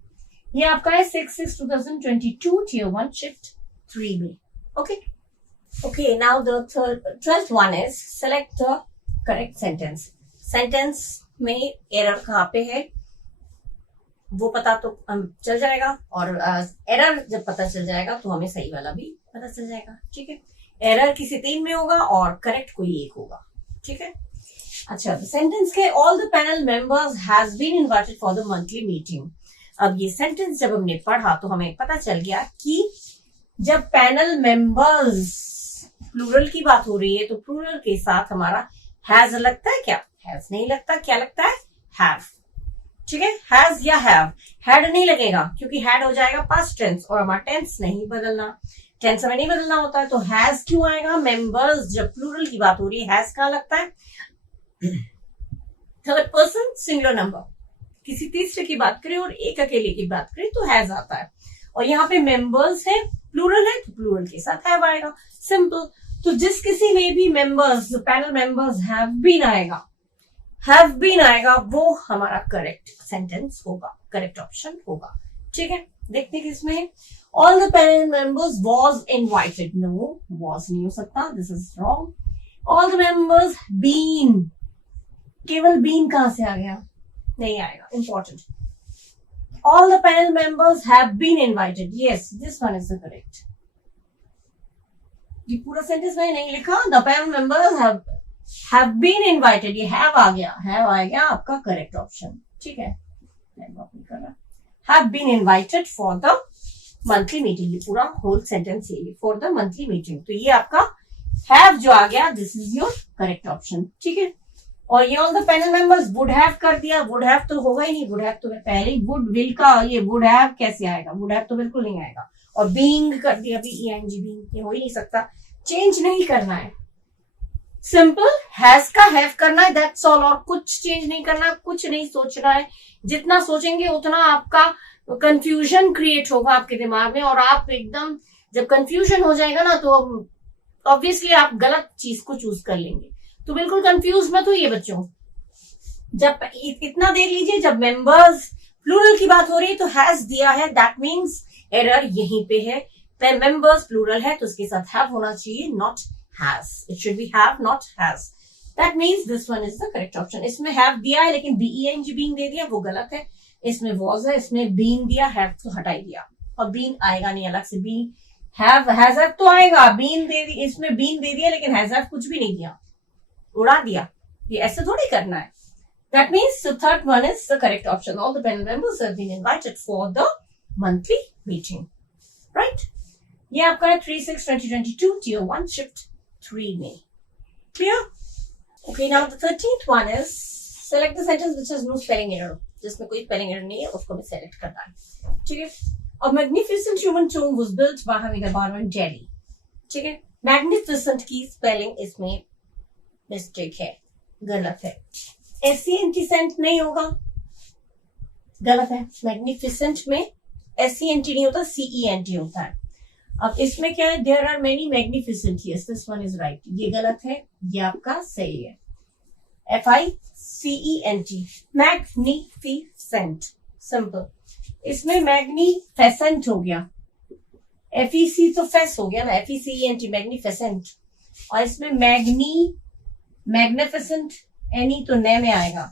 ये आपका है 6-6-2022 टियर 1 शिफ्ट 3 में। Okay okay, now the 12th one is select the correct sentence. Sentence में एरर कहाँ पे है वो पता तो चल जाएगा, और एरर जब पता चल जाएगा तो हमें सही वाला भी पता चल जाएगा। ठीक है, एरर किसी 3 में होगा और करेक्ट कोई एक होगा। ठीक है, अच्छा, सेंटेंस के all the panel members has been invited for the monthly meeting. अब ये सेंटेंस जब हमने पढ़ा तो हमें पता चल गया कि जब पैनल मेंबर्स प्लूरल की बात हो रही है तो प्लूरल के साथ हमारा हैज लगता है क्या? हैज नहीं लगता, क्या लगता है? हैव। ठीक है, हैज या हैव, हैड नहीं लगेगा क्योंकि हैड हो जाएगा पास्ट टेंस और हमारा टेंस नहीं बदलना, टेंस हमें नहीं बदलना होता है। तो हैज क्यों आएगा? मेंबर्स जब प्लूरल की बात हो रही है हैज कहां लगता है? थर्ड पर्सन सिंगुलर नंबर, किसी तीसरे की बात करें और एक अकेले की बात करें तो हैज आता है, और यहाँ पे मेंबर्स है, प्लूरल है तो प्लूरल के साथ हैव आएगा। सिंपल। तो जिस किसी में भी members, panel members have been आएगा वो हमारा करेक्ट सेंटेंस होगा, करेक्ट ऑप्शन होगा। ठीक है, देखते हैं किसमें है। All the panel members was invited, no was नहीं हो सकता, this is wrong. All the members been, केवल बीन कहां से आ गया? नहीं आएगा, important. All the panel members have been invited, yes this one is the correct. ये पूरा सेंटेंस मैंने नहीं लिखा, the panel members have been invited, ये हैव आ गया, हैव आ गया आपका करेक्ट ऑप्शन। ठीक है, have been invited for the monthly meeting, ये पूरा होल सेंटेंस है फॉर द मंथली मीटिंग, तो ये आपका हैव जो आ गया this is your correct option. ठीक है, और ये all the panel members would have कर दिया, वुड हैव तो होगा ही नहीं, वुड हैव तो पहले ही वुड विल का, ये वुड हैव कैसे आएगा? वुड हैव तो बिल्कुल नहीं आएगा। और बीइंग कर दिया, बीईएनजी, बीइंग, ये हो ही नहीं सकता। चेंज नहीं करना है, सिंपल हैज का हैव करना है, दैट्स ऑल, और कुछ चेंज नहीं करना, कुछ नहीं सोचना है। जितना सोचेंगे उतना आपका कंफ्यूजन क्रिएट होगा आपके दिमाग में, और आप एकदम जब कंफ्यूजन हो जाएगा ना तो ऑब्वियसली आप गलत चीज को चूज कर लेंगे। तो बिल्कुल कंफ्यूज मत होइए बच्चों। जब इतना देख लीजिए, जब मेंबर्स प्लूरल की बात हो रही है तो हैज दिया है, दैट मीन्स एरर यहीं पे है। मेंबर्स प्लूरल है तो उसके साथ हैव होना चाहिए, not has. It should be have not has, that means this one is the correct option. इसमें हैव दिया है लेकिन बीईएनजी बीइंग दे दिया, वो गलत है। इसमें वॉज है, इसमें बीन दिया, हैव तो हटाई दिया, और बीन आएगा नहीं अलग से। बीन हैव, हैज हैव तो आएगा, बीन दे दी, इसमें बीन दे दिया लेकिन हैज हैव कुछ भी नहीं दिया, उड़ा दिया। ये ऐसे थोड़ी करना है। That means the third one is the correct option. All the panel members have been invited for the monthly meeting, right? ये आपका है 3/6/2022 Tier 1 Shift 3 में. Clear? Okay, now the 13th one is select the sentence which has no spelling error. जिसमें कोई spelling error नहीं है उसको भी select करना है. ठीक है? A magnificent human tomb was built by Hamid Abano in Delhi. ठीक है? Magnificent की spelling इसमें मिस्टेक है, गलत है। एसेंट नहीं होगा, गलत है। मैग्निफिसेंट में एसेंट नहीं होता, सीईएनटी होता है। अब इसमें क्या है? There are many magnificent, yes this one is right. ये गलत है, ये आपका सही है। FICENT, magnificent, simple. इसमें मैग्निफिसेंट हो गया, FEC तो फेस हो गया ना, FECENT मैग्निफिसेंट। और इसमें मैग्निफिसेंट एनी तो ने में आएगा,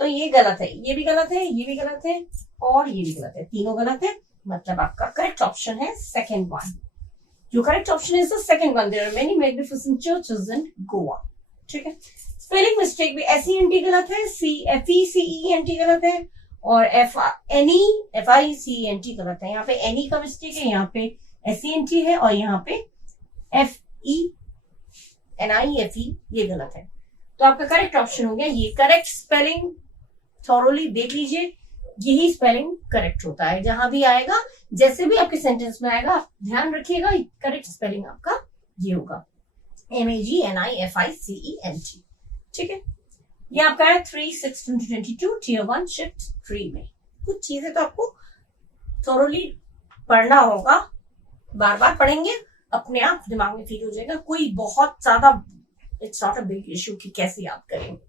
तो ये गलत है, ये भी गलत है, ये भी गलत है और ये भी गलत है, तीनों गलत है। मतलब आपका करेक्ट ऑप्शन है सेकंड वन। जो correct option is the second one. There are many magnificent churches in Goa. ठीक है, स्पेलिंग मिस्टेक भी SENT गलत है, FECENT गलत है, और FICENT गलत है। यहाँ पे एनी का मिस्टेक है, यहाँ पे SENT है, और यहाँ पे FENIFE ये गलत है। तो आपका करेक्ट ऑप्शन हो गया ये। करेक्ट स्पेलिंग थॉरोली देख लीजिए, यही स्पेलिंग करेक्ट होता है जहां भी आएगा, जैसे भी आपके सेंटेंस में आएगा ध्यान रखिएगा, करेक्ट स्पेलिंग आपका ये होगा, MAGNIFICENT। ठीक है, ये आपका है 3/6/2022 Tier 1 Shift 3 में। कुछ चीजें तो आपको थॉरोली पढ़ना होगा, बार बार पढ़ेंगे अपने आप दिमाग में फील हो जाएगा। कोई बहुत ज्यादा it's not a big issue कि कैसे याद करेंगे,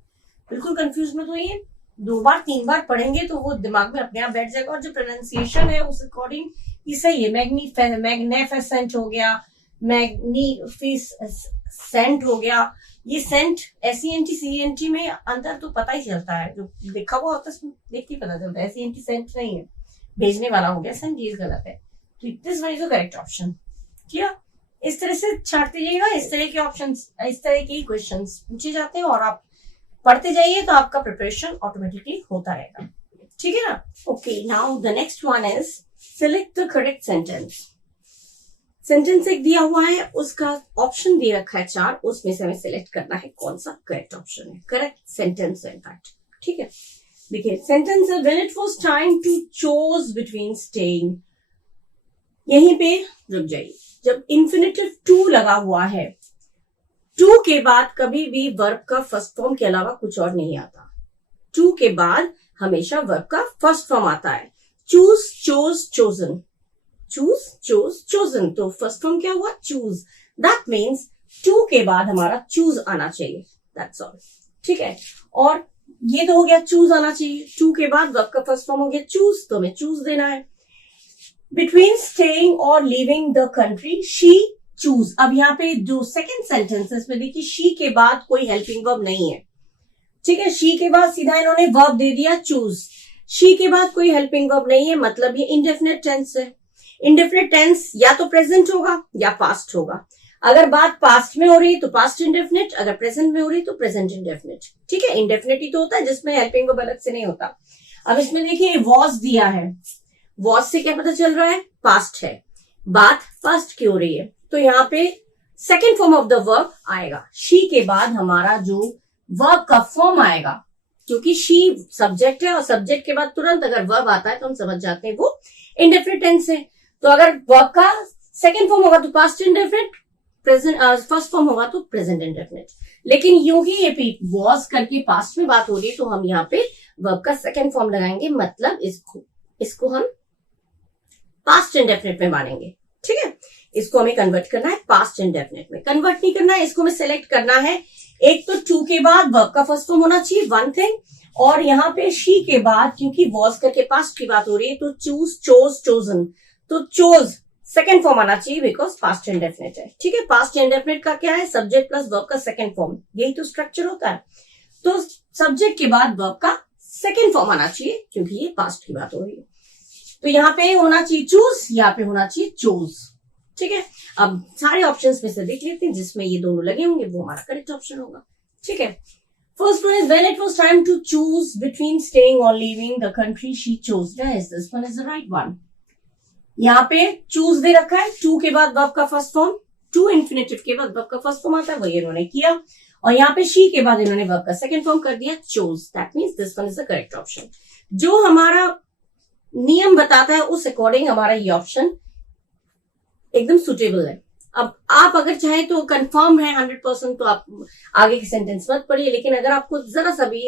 बिल्कुल कंफ्यूज मत होइए। 2 बार 3 बार पढ़ेंगे तो वो दिमाग में अपने आप बैठ जाएगा, और जो प्रोनाउंसिएशन है उस अकॉर्डिंग ये सही है। मैग्निफिसेंट हो गया, सेंट हो गया, ये सेंट SENT CENT में अंतर तो पता ही चलता है, जो लिखा हुआ होता है उसमें देख के पता चलता है। SENT सेंट नहीं है, भेजने वाला हो गया, सेंट ये गलत है। तो this one is the correct option. क्या इस तरह से छाटते जाइएगा, इस तरह के ऑप्शन, इस तरह के क्वेश्चन पूछे जाते हैं और आप पढ़ते जाइए तो आपका प्रिपरेशन ऑटोमेटिकली होता रहेगा, ठीक है ना। Okay, now the next one is select the correct sentence. Sentence एक दिया हुआ है, उसका ऑप्शन दे रखा है 4, उसमें से हमें सिलेक्ट करना है कौन सा करेक्ट ऑप्शन है, करेक्ट सेंटेंस है इनफैक्ट, ठीक है। देखिए सेंटेंस है, when it was time to choose between staying. यहीं पे रुक जाइए, जब इंफिनिटिव टू लगा हुआ है, टू के बाद कभी भी वर्ब का फर्स्ट फॉर्म के अलावा कुछ और नहीं आता। टू के बाद हमेशा वर्ब का फर्स्ट फॉर्म आता है। Choose, chose, chosen, choose, chose, chosen, तो फर्स्ट फॉर्म क्या हुआ, चूज। दैट मीन्स टू के बाद हमारा चूज आना चाहिए, दैट्स ऑल, ठीक है। और ये तो हो गया चूज आना चाहिए, टू के बाद वर्ब का फर्स्ट फॉर्म हो गया चूज, तो हमें चूज देना है। बिटवीन स्टेइंग और living the country she choose. अब यहाँ पे जो सेकेंड सेंटेंस है इसमें देखिए शी के बाद कोई हेल्पिंग वर्ब नहीं है, ठीक है। शी के बाद सीधा इन्होंने वर्ब दे दिया चूज, शी के बाद कोई हेल्पिंग वर्ब नहीं है, मतलब ये इंडेफिनिट टेंस है। इंडेफिनिट टेंस या तो प्रेजेंट होगा या पास्ट होगा। अगर बात पास्ट में हो रही है तो पास्ट इंडेफिनिट, अगर प्रेजेंट में हो रही है तो प्रेजेंट इंडेफिनिट, ठीक है। इंडेफिनिट ही तो होता है जिसमें हेल्पिंग वर्ब अलग से नहीं होता। अब इसमें देखिए वॉज दिया है, वॉज से क्या पता चल रहा है, पास्ट है, बात पास्ट की हो रही है, तो यहाँ पे second form of the verb आएगा। शी के बाद हमारा जो वर्ब का फॉर्म आएगा, क्योंकि शी सब्जेक्ट है और सब्जेक्ट के बाद तुरंत अगर वर्ब आता है तो हम समझ जाते हैं वो इंडेफिनिट टेंस है। तो अगर वर्ब का सेकेंड फॉर्म होगा तो past indefinite, present first form होगा तो प्रेजेंट इंडेफिनिट। लेकिन यूं ही ये वॉज करके पास्ट में बात हो रही है तो हम यहाँ पे वर्ब का सेकेंड फॉर्म लगाएंगे, मतलब इसको हम पास्ट इंडेफिनिट में मानेंगे, ठीक है। इसको हमें कन्वर्ट करना है पास्ट इंडेफिनिट में, कन्वर्ट नहीं करना है, इसको हमें सेलेक्ट करना है। एक तो टू के बाद वर्ब का फर्स्ट फॉर्म होना चाहिए, वन थिंग, और यहाँ पे शी के बाद क्योंकि वॉज करके पास्ट की बात हो रही है तो चूज, चोज, चोजन, तो चोज सेकेंड फॉर्म आना चाहिए बिकॉज पास्ट इंडेफिनिट है, ठीक है। पास्ट इंडेफिनिट का क्या है, सब्जेक्ट प्लस वर्ब का सेकेंड फॉर्म, यही तो स्ट्रक्चर होता है। तो सब्जेक्ट के बाद वर्ब का सेकेंड फॉर्म आना चाहिए क्योंकि ये पास्ट की बात हो रही है, तो यहाँ पे होना चाहिए चूज, यहाँ पे होना चाहिए चोज, ठीक है। अब सारे ऑप्शंस में से देख लेते हैं जिसमें ये दोनों लगे होंगे वो हमारा करेक्ट ऑप्शन होगा, ठीक है। First one is when it was time to choose between staying और leaving the country she chose, this one is the right one. यहाँ पे चूज दे रखा है, टू के बाद वर्ब का फर्स्ट फॉर्म, टू इंफिनिटिव के बाद वर्ब का फर्स्ट फॉर्म आता है, वही इन्होंने किया, और यहाँ पे शी के बाद इन्होंने वर्ब का सेकंड फॉर्म कर दिया chose, that means this one is the correct option. जो हमारा नियम बताता है उस अकॉर्डिंग हमारा ये ऑप्शन एकदम सुटेबल है। अब आप अगर चाहे तो कंफर्म है 100% तो आप आगे के सेंटेंस मत पढ़िए, लेकिन अगर आपको जरा सा भी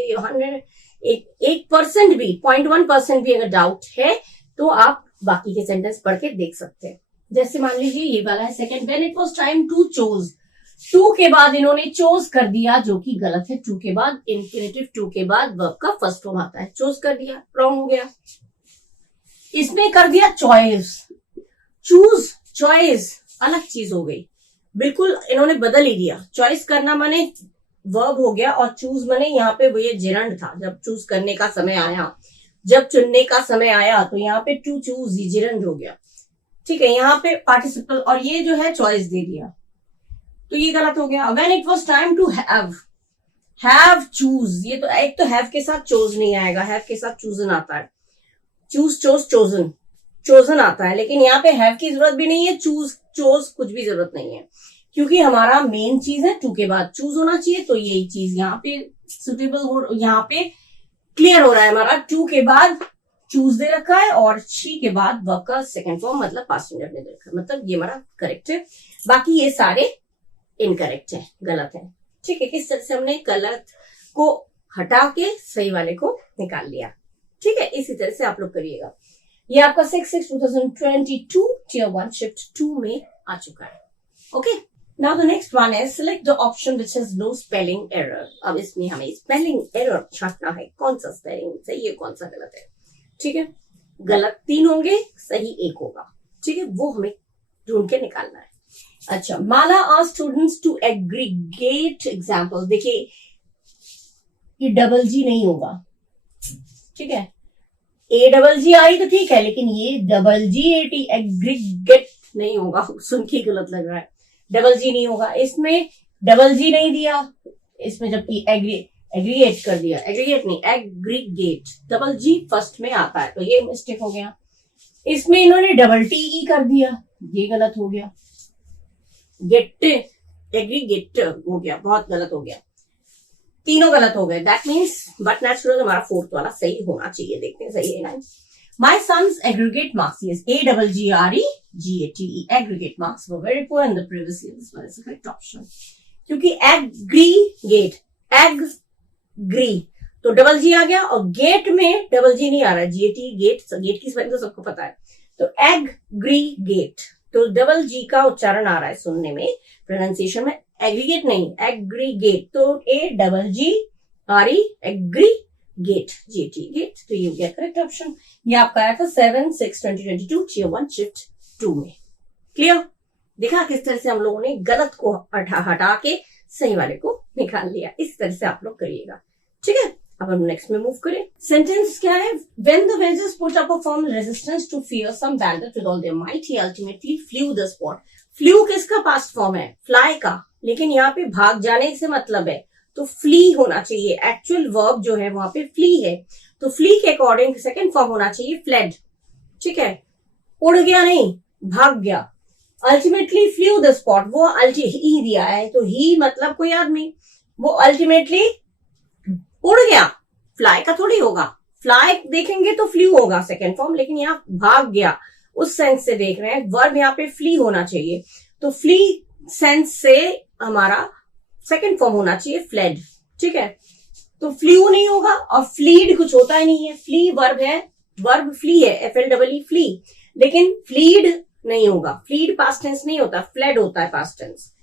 1% भी 0.1% भी अगर डाउट है तो आप बाकी के सेंटेंस पढ़ के देख सकते हैं। जैसे मान लीजिए ये वाला है second, when it was time to chose, to के बाद इन्होंने चोज कर दिया जो कि गलत है। टू के बाद इंफिनिटिव, टू के बाद वर्ब का फर्स्ट फॉर्म आता है, चोज कर दिया, रॉन्ग हो गया। इसमें कर दिया चॉइस, चूज चॉइस अलग चीज हो गई, बिल्कुल इन्होंने बदल ही दिया। चॉइस करना माने वर्ब हो गया और चूज माने यहाँ पे वो ये जेरंड था, जब चूज करने का समय आया, जब चुनने का समय आया तो यहाँ पे टू चूज ये जेरंड हो गया, ठीक है। यहाँ पे पार्टिसिपल और ये जो है चॉइस दे दिया तो ये गलत हो गया। When it was time to have choose, ये तो एक तो हैव के साथ चोज नहीं आएगा, हैव के साथ चूजन आता है, चूज, चोज, चोजन, चोजन आता है, लेकिन यहाँ पे हैव की जरूरत भी नहीं है, चूज, चोज कुछ भी जरूरत नहीं है, क्योंकि हमारा मेन चीज है टू के बाद चूज होना चाहिए, तो यही चीज यहाँ पे सुटेबल हो, यहाँ पे क्लियर हो रहा है हमारा। टू के बाद चूज दे रखा है और शी के बाद वर्ब का सेकंड फॉर्म मतलब पास्ट इंडेफिनिट दे रखा है, मतलब ये हमारा करेक्ट है। बाकी ये सारे इनकरेक्ट है, गलत है, ठीक है। किस तरह से हमने गलत को हटा के सही वाले को निकाल लिया, ठीक है। इसी तरह से आप लोग करिएगा। ये आपका 6/6/2022 Tier 1 Shift 2 में आ चुका है, okay. Now the next one है select the option which has no spelling error. अब इसमें हमें स्पेलिंग एरर छांटना है, कौन सा स्पेलिंग सही है कौन सा गलत है, ठीक है। गलत 3 होंगे, सही 1 होगा, ठीक है, वो हमें ढूंढ के निकालना है। अच्छा, Mala asked students to aggregate examples. देखिए ये डबल जी नहीं होगा, ठीक है, ए डबल जी आई तो ठीक है, लेकिन ये double ji A T aggregate नहीं होगा। सुन के गलत लग रहा है, डबल जी नहीं होगा इसमें, डबल जी नहीं दिया इसमें, जबकि एग्रीगेट कर दिया, एग्रीगेट नहीं एग्रीगेट, डबल जी फर्स्ट में आता है, तो ये मिस्टेक हो गया। इसमें इन्होंने डबल टी ई कर दिया, ये गलत हो गया, गेट एग्रीगेट हो गया, बहुत गलत हो गया, तीनों गलत हो गए। दैट मीन्स बट नेचुरल हमारा फोर्थ वाला सही होना चाहिए। देखते हैं सही है ना। My sons aggregate marks, yes, AGGREGATE, aggregate marks were very poor in the previous year, this was the correct option. क्योंकि एग्रीगेट, एग्री तो डबल जी आ गया, और गेट में डबल जी नहीं आ रहा है, GAT, गेट की स्पेलिंग तो सबको पता है, तो एग्रीगेट, तो डबल जी का उच्चारण आ रहा है सुनने में, प्रोनाउंसिएशन में एग्रीगेट नहीं एग्रीगेट, तो AGGRE एग्रीगेट, GAT गेट, तो ये हो गया करेक्ट ऑप्शन। ये आपका आया था 7/6/2022 Tier 1 Shift 2 में। क्लियर? देखा किस तरह से हम लोगों ने गलत को हटा के सही वाले को निकाल लिया। इस तरह से आप लोग करिएगा, ठीक है। अब हम नेक्स्ट में मूव करें। सेंटेंस क्या है? When the villagers put up a firm resistance to fear, some bandit with all their might, he ultimately flew the spot. Flew किसका पास्ट फॉर्म है? फ्लाई का, लेकिन यहाँ पे भाग जाने से मतलब है, तो फ्ली होना चाहिए। एक्चुअल वर्ब जो है वहां पे फ्ली है, तो फ्ली के अकॉर्डिंग सेकेंड फॉर्म होना चाहिए फ्लेड, ठीक है। उड़ गया नहीं, भाग गया। अल्टीमेटली फ्लू द स्पॉट, वो ही दिया है, तो ही मतलब कोई आदमी, वो अल्टीमेटली उड़ गया, फ्लाई का थोड़ी होगा। फ्लाई देखेंगे तो फ्लू होगा सेकेंड फॉर्म, लेकिन यहाँ भाग गया उस सेंस से देख रहे हैं, वर्ब यहाँ पे फ्ली होना चाहिए, तो फ्ली सेंस से हमारा सेकेंड फॉर्म होना चाहिए फ्लेड, ठीक है। तो फ्लू नहीं होगा, और फ्लीड कुछ होता ही नहीं है, फ्ली वर्ब है, वर्ब फ्ली है, FLEE फ्ली, लेकिन फ्लीड नहीं होगा, फ्लीड पास्ट टेंस नहीं होता, फ्लेड होता है पास्ट टेंस,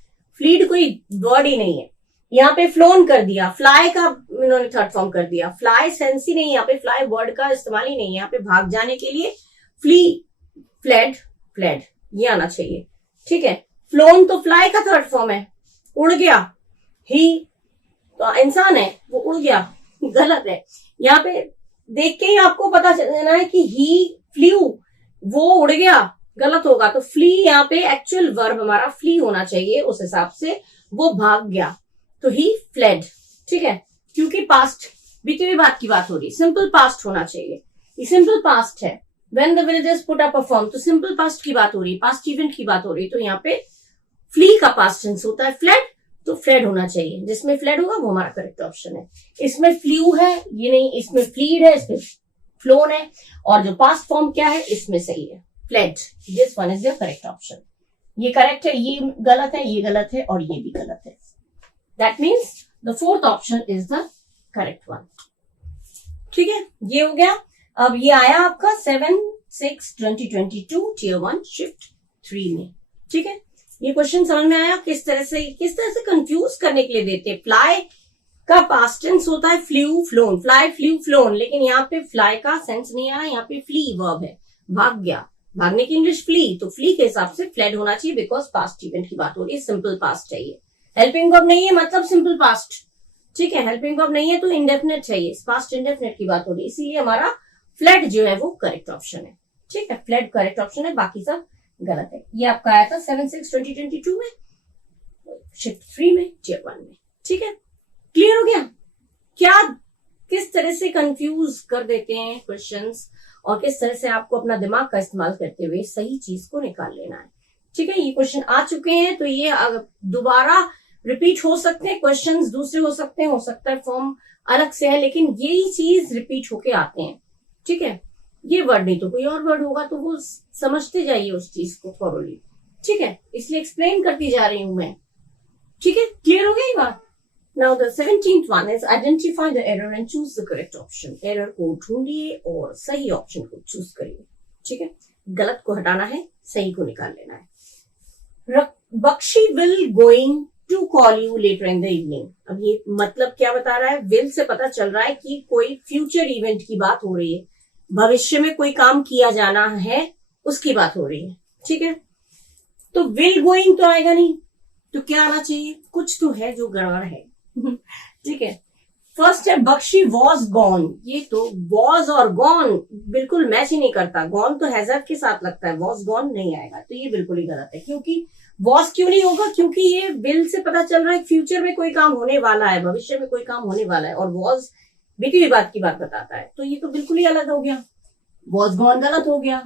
फ्लीड कोई वर्ड ही नहीं है। यहाँ पे फ्लोन कर दिया, फ्लाई का इन्होंने थर्ड फॉर्म कर दिया, फ्लाई सेंस ही नहीं, यहाँ पे फ्लाई वर्ड का इस्तेमाल ही नहीं है, यहाँ पे भाग जाने के लिए फ्ली, फ्लेड, फ्लेड ये आना चाहिए, ठीक है। फ्लोन तो फ्लाई का थर्ड फॉर्म है, उड़ गया, ही तो इंसान है, वो उड़ गया, गलत है। यहाँ पे देख के ही आपको पता चल जाना है कि ही फ्लू, वो उड़ गया, गलत होगा। तो फ्ली यहाँ पे एक्चुअल वर्ब हमारा फ्ली होना चाहिए, उस हिसाब से वो भाग गया, तो ही फ्लेड, ठीक है। क्योंकि पास्ट बीते हुए बात की बात हो रही, सिंपल पास्ट होना चाहिए, ये सिंपल पास्ट है। When the villagers put up a firm, तो सिंपल पास्ट की बात हो रही, पास्ट इवेंट की बात हो रही, तो यहाँ पे फ्ली का पास्ट टेंस होता है फ्लेड, तो फ्लेड होना चाहिए, जिसमें फ्लेड होगा वो हमारा करेक्ट ऑप्शन है। इसमें फ्लू है ये नहीं, इसमें फ्लीड है, इसमें फ्लोन है, और जो पास्ट फॉर्म क्या है इसमें सही है fled, this one is the correct option. ये करेक्ट है, ये गलत है, ये गलत है, और ये भी गलत है। That means the fourth option is the correct one, ठीक है। ये हो गया। अब ये आया आपका 7/6/2022 Tier 1 Shift 3 में, ठीक है। ये क्वेश्चन समझ में आया? किस तरह से कंफ्यूज करने के लिए देते हैं। फ्लाई का पास्ट टेंस होता है flu, phloem, fly, flu, phloem, लेकिन यहाँ पे फ्लाई का सेंस नहीं आया, यहाँ पे फ्ली वर्ब है, भाग गया, भागने की इंग्लिश फ्ली, तो फ्ली के हिसाब से फ्लेड होना चाहिए, बिकॉज पास्ट इवेंट की बात हो रही है, सिंपल पास्ट चाहिए। हेल्पिंग वर्ब नहीं है मतलब सिंपल पास्ट, ठीक है। हेल्पिंग वर्ब नहीं है तो इंडेफिनेट चाहिए, पास्ट इंडेफिनेट की बात हो रही है, इसीलिए हमारा फ्लेड जो है वो करेक्ट ऑप्शन है, ठीक है। फ्लेड करेक्ट ऑप्शन है, बाकी सब गलत है। ये आपका आया था 7/6/2022 में शिफ्ट 3 में Tier 1 में, ठीक है। क्लियर हो गया? क्या किस तरह से कंफ्यूज कर देते हैं क्वेश्चंस, और किस तरह से आपको अपना दिमाग का इस्तेमाल करते हुए सही चीज को निकाल लेना है, ठीक है। ये क्वेश्चन आ चुके हैं, तो ये दोबारा रिपीट हो सकते हैं, क्वेश्चंस दूसरे हो सकते हैं, हो सकता है फॉर्म अलग से है, लेकिन यही चीज रिपीट होके आते हैं, ठीक है। ये वर्ड नहीं तो कोई और वर्ड होगा, तो वो समझते जाइए उस चीज को थॉरोली, ठीक है। इसलिए एक्सप्लेन करती जा रही हूं मैं, ठीक है। क्लियर हो गई बात? Now the 17th one is identify the error and choose the correct option. Error को ढूंढिए और सही ऑप्शन को चूज करिए, ठीक है। गलत को हटाना है, सही को निकाल लेना है। Bakshi will going to call you later in the evening. अब ये मतलब क्या बता रहा है? विल से पता चल रहा है कि कोई फ्यूचर इवेंट की बात हो रही है, भविष्य में कोई काम किया जाना है उसकी बात हो रही है, ठीक है। तो विल गोइंग तो आएगा नहीं, तो क्या आना चाहिए? कुछ तो है जो गड़बड़ है। ठीक है, फर्स्ट है बख्शी वॉज गॉन। ये तो वॉज और गॉन बिल्कुल मैच ही नहीं करता। गॉन तो हैजर के साथ लगता है, वॉज गॉन नहीं आएगा, तो ये बिल्कुल ही गलत है। क्योंकि वॉज क्यों नहीं होगा? क्योंकि ये विल से पता चल रहा है फ्यूचर में कोई काम होने वाला है, भविष्य में कोई काम होने वाला है, और वॉज बीती हुई बात की बात बताता है, तो ये तो बिल्कुल ही अलग हो गया। वॉज गॉन गलत हो गया।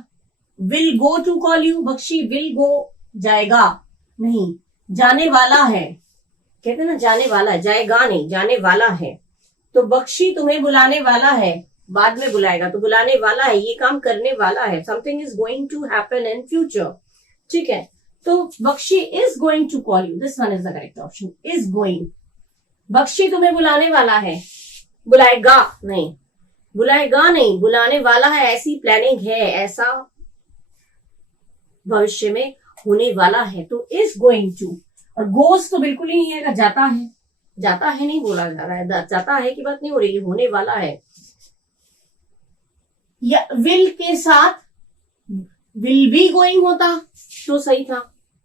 Will go to call you, Bakshi will go जाएगा नहीं, जाने वाला है। कहते ना जाने वाला है, जाएगा नहीं, जाने वाला है। तो बख्शी तुम्हें बुलाने वाला है, बाद में बुलाएगा, तो बुलाने वाला है, ये काम करने वाला है। Something is going to happen in future. ठीक है, तो Bakshi is going to call you, this one is the correct option, is going. Bakshi तुम्हें बुलाने वाला है, बुलाएगा नहीं, बुलाएगा नहीं, बुलाने वाला है, ऐसी प्लानिंग है, ऐसा भविष्य में होने वाला है, तो इज गोइंग टू। और गोज तो बिल्कुल ही नहीं है, जाता है, जाता है नहीं बोला जा रहा है, जाता है की बात नहीं हो रही, होने वाला है। या विल के साथ विल बी गोइंग होता तो सही था,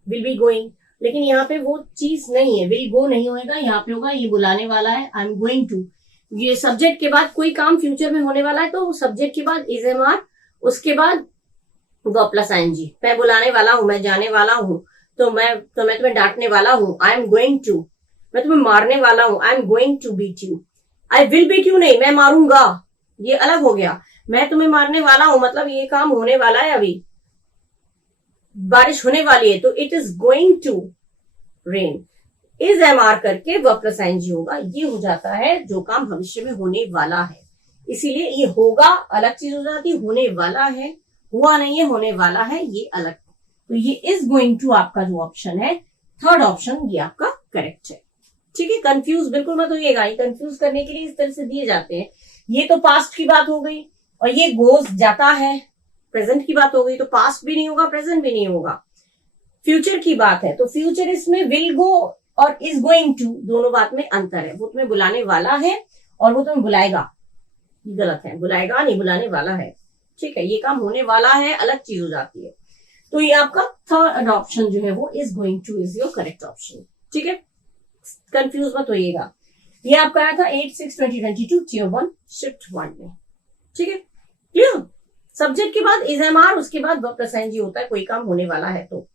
विल बी गोइंग, लेकिन यहाँ पे वो चीज नहीं है, विल गो नहीं होएगा, यहाँ पे होगा ये बुलाने वाला है, आई एम गोइंग टू। ये सब्जेक्ट के बाद कोई काम फ्यूचर में होने वाला है, तो सब्जेक्ट के बाद इज एम आर, उसके बाद वर्ब प्लस आईएनजी। मैं बुलाने वाला हूं, मैं जाने वाला हूं, तो मैं तुम्हें डांटने वाला हूं, आई एम गोइंग टू। मैं तुम्हें मारने वाला हूं, I am going to beat you. I will beat you नहीं, मैं मारूंगा, ये अलग हो गया। मैं तुम्हें मारने वाला हूं मतलब ये काम होने वाला है, अभी बारिश होने वाली है, तो it is going to rain. Is am are करके वर्ब प्लस आईएनजी होगा, ये हो जाता है जो काम भविष्य में होने वाला है। इसीलिए ये होगा अलग चीज हो जाती है, होने वाला है, हुआ नहीं है, होने वाला है, ये अलग। तो ये इज गोइंग टू आपका जो ऑप्शन है, थर्ड ऑप्शन, ये आपका करेक्ट है। ठीक है, कंफ्यूज बिल्कुल मत होइएगा, ये कंफ्यूज करने के लिए इस तरह से दिए जाते हैं। ये तो पास्ट की बात हो गई, और ये गोज जाता है, प्रेजेंट की बात हो गई, तो पास्ट भी नहीं होगा, प्रेजेंट भी नहीं होगा, फ्यूचर की बात है। तो फ्यूचर इसमें विल गो और इज गोइंग टू दोनों बात में अंतर है। वो तुम्हें बुलाने वाला है और वो तुम्हें बुलाएगा, गलत है, बुलाएगा नहीं, बुलाने वाला है। ठीक है, ये काम होने वाला है, अलग चीज हो जाती है। तो ये आपका थर्ड ऑप्शन जो है वो is going two is your correct option. ठीक है, कंफ्यूज मत होइएगा। ये आपका आया था 8/6/2022 Tier 1 Shift 1 में। ठीक है, क्लियर। सब्जेक्ट के बाद इज एम आर, उसके बाद वर्ब प्लस आईएनजी होता है, कोई काम होने वाला है तो।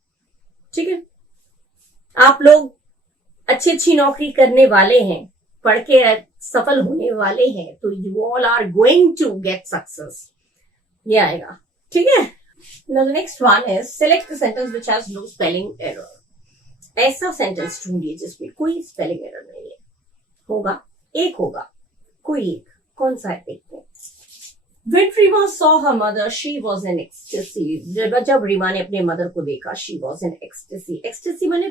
ठीक है, आप लोग अच्छी अच्छी नौकरी करने वाले हैं, पढ़ के सफल होने वाले हैं, तो you all are going to get success, ये आएगा। ठीक है, now the next one is select the sentence which has no spelling error. ऐसा सेंटेंस ढूंढिए जिसमें कोई स्पेलिंग एरर नहीं है। होगा, एक होगा, कोई एक, कौन सा है देखते हैं। When Rima saw her mother, she was in ecstasy. जब रीमा ने अपने मदर को देखा, she was in ecstasy. Ecstasy माने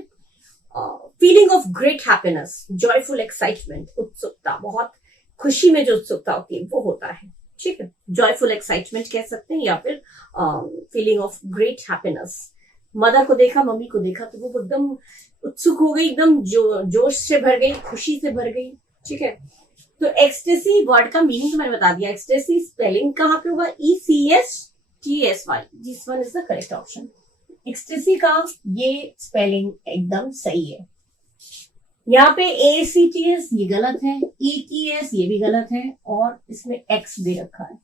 feeling of great happiness, joyful excitement, उत्सुकता, बहुत खुशी में जो उत्सुकता होती है वो होता है। ठीक है, जॉयफुल एक्साइटमेंट कह सकते हैं, या फिर feeling of great happiness. Mother को देखा, मम्मी को देखा, तो वो एकदम उत्सुक हो गई, एकदम जोश से भर गई, खुशी से भर गई। ठीक है, तो एक्सटेसी वर्ड का मीनिंग तो मैंने बता दिया। एक्सटेसी स्पेलिंग कहाँ पे होगा? ECSTSY, this one is the correct option. Ecstasy का ये स्पेलिंग एकदम सही है। यहाँ पे ACTS ये गलत है, ETS ये भी गलत है, और इसमें X दे रखा है।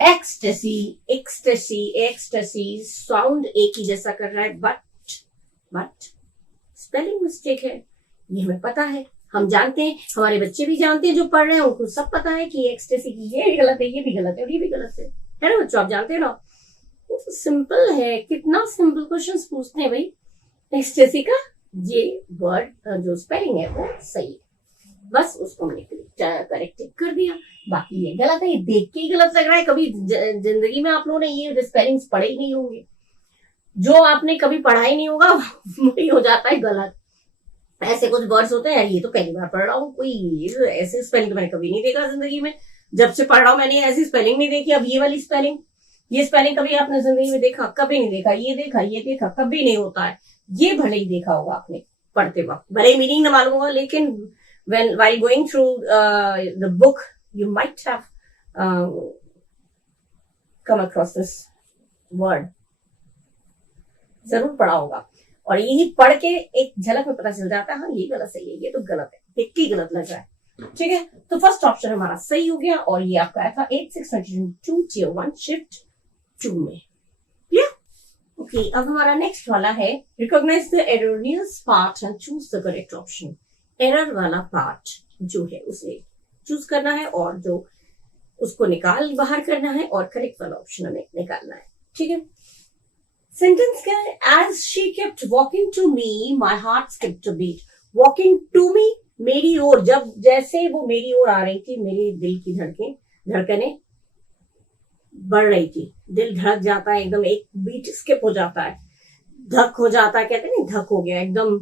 एक्सटेसी, एक्सटेसी, एक्सटेसी साउंड एक ही जैसा कर रहा है, बट स्पेलिंग मिस्टेक है, ये हमें पता है, हम जानते हैं, हमारे बच्चे भी जानते हैं, जो पढ़ रहे हैं उनको सब पता है कि एक्सटेसी की ये भी गलत है, ये भी गलत है, और ये भी गलत है ना बच्चों? आप जानते हैं ना, तो सिंपल है। कितना सिंपल क्वेश्चंस पूछते हैं भाई। एक्सटेसी का ये वर्ड जो स्पेलिंग है वो सही है, बस उसको हमने करेक्ट कर दिया। बाकी ये गलत है, ये देख के ही गलत लग रहा है। कभी जिंदगी में आप लोगों ने ये स्पेलिंग्स पढ़े ही नहीं होंगे, जो आपने कभी पढ़ा ही नहीं होगा वही हो जाता है गलत। ऐसे कुछ वर्ड्स होते हैं, ये तो पहली बार पढ़ रहा हूँ, कोई ऐसे स्पेलिंग तो मैंने कभी नहीं देखा जिंदगी में। जब से पढ़ रहा हूँ मैंने ऐसी स्पेलिंग नहीं देखी। अब ये वाली स्पेलिंग, ये स्पेलिंग कभी आपने जिंदगी में देखा? कभी नहीं देखा। ये देखा कभी नहीं होता है। ये भले ही देखा होगा आपने पढ़ते वक्त, भले ही मीनिंग न मालूम होगा, लेकिन while going through the book you might have come across this word. जरूर पढ़ा होगा, और यही पढ़ के एक झलक में पता चल जाता है हाँ ये गलत सही है, ये तो गलत है, देख के गलत लग रहा है। ठीक है, तो फर्स्ट ऑप्शन हमारा सही हो गया, और ये आपका आया था 8622 Tier 1 शिफ्ट 2 में। ओके, अब हमारा नेक्स्ट वाला है recognise the erroneous part and choose the correct option. Error वाला पार्ट जो है उसे चूज करना है, और जो उसको बाहर करना है, और करेक्ट वाला ऑप्शन हमें निकालना है। ठीक है, सेंटेंस क्या है? As she kept walking to me my heart skipped a beat. Walking to me, मेरी ओर, जब जैसे वो मेरी ओर आ रही थी, मेरे दिल की धड़कने बढ़ रही थी। दिल धड़क जाता है एकदम, एक बीट स्किप हो जाता है, धक हो जाता है, कहते हैं ना धक हो गया, एकदम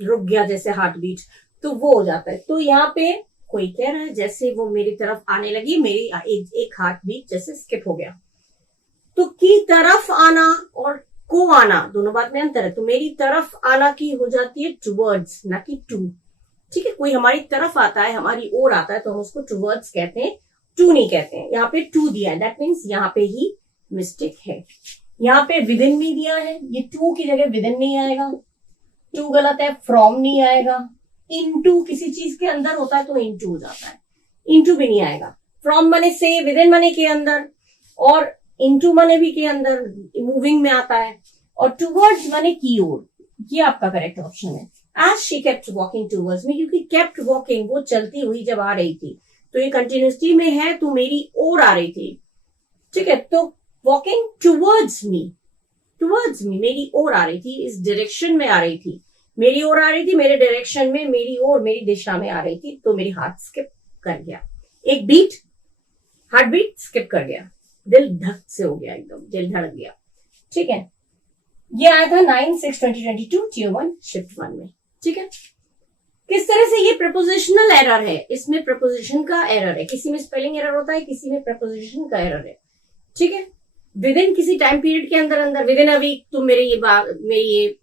रुक गया जैसे हार्ट बीट, तो वो हो जाता है। तो यहाँ पे कोई कह रहा है जैसे वो मेरी तरफ आने लगी, मेरी एक हार्ट बीट जैसे स्किप हो गया। तो की तरफ आना और को आना दोनों बात में अंतर है। तो मेरी तरफ आना की हो जाती है टुवर्ड्स, ना कि टू। ठीक है, कोई हमारी तरफ आता है, हमारी ओर आता है, तो हम उसको टुवर्ड्स कहते हैं, टू नहीं कहते हैं। यहाँ पे टू दिया है, दैट मीन्स यहाँ पे ही मिस्टेक है। यहाँ पे विदिन भी दिया है, ये टू की जगह विदिन नहीं आएगा, टू गलत है। फ्रॉम नहीं आएगा। इनटू किसी चीज के अंदर होता है तो इनटू हो जाता है, इनटू भी नहीं आएगा। फ्रॉम माने से, विदिन माने के अंदर, और इनटू माने भी के अंदर, मूविंग में आता है, और टुवर्ड्स माने की ओर। ये आपका करेक्ट ऑप्शन है। As she kept walking towards me, क्योंकि केप्ट वॉकिंग वो चलती हुई जब आ रही थी, तो ये कंटिन्यूसली में है, तो मेरी ओर आ रही थी। ठीक है, तो वॉकिंग टुवर्ड्स मी मेरी ओर आ रही थी, इस डायरेक्शन में आ रही थी, मेरी ओर आ रही थी, मेरे डायरेक्शन में, मेरी ओर, मेरी दिशा में आ रही थी, तो मेरी हार्ट स्किप कर गया, एक बीट, हार्ट बीट स्किप कर गया, दिल धक से हो गया, एकदम दिल धड़क गया। ठीक है, ये आया था 9/6/2022 Tier 1 शिफ्ट 1 में। ठीक है, किस तरह से ये प्रपोजिशनल एरर है, इसमें प्रपोजिशन का एरर है, किसी में स्पेलिंग एरर होता है, किसी में प्रपोजिशन का एरर है। ठीक है, विद इन किसी टाइम पीरियड के अंदर विद इन अ वीक तुम मेरे ये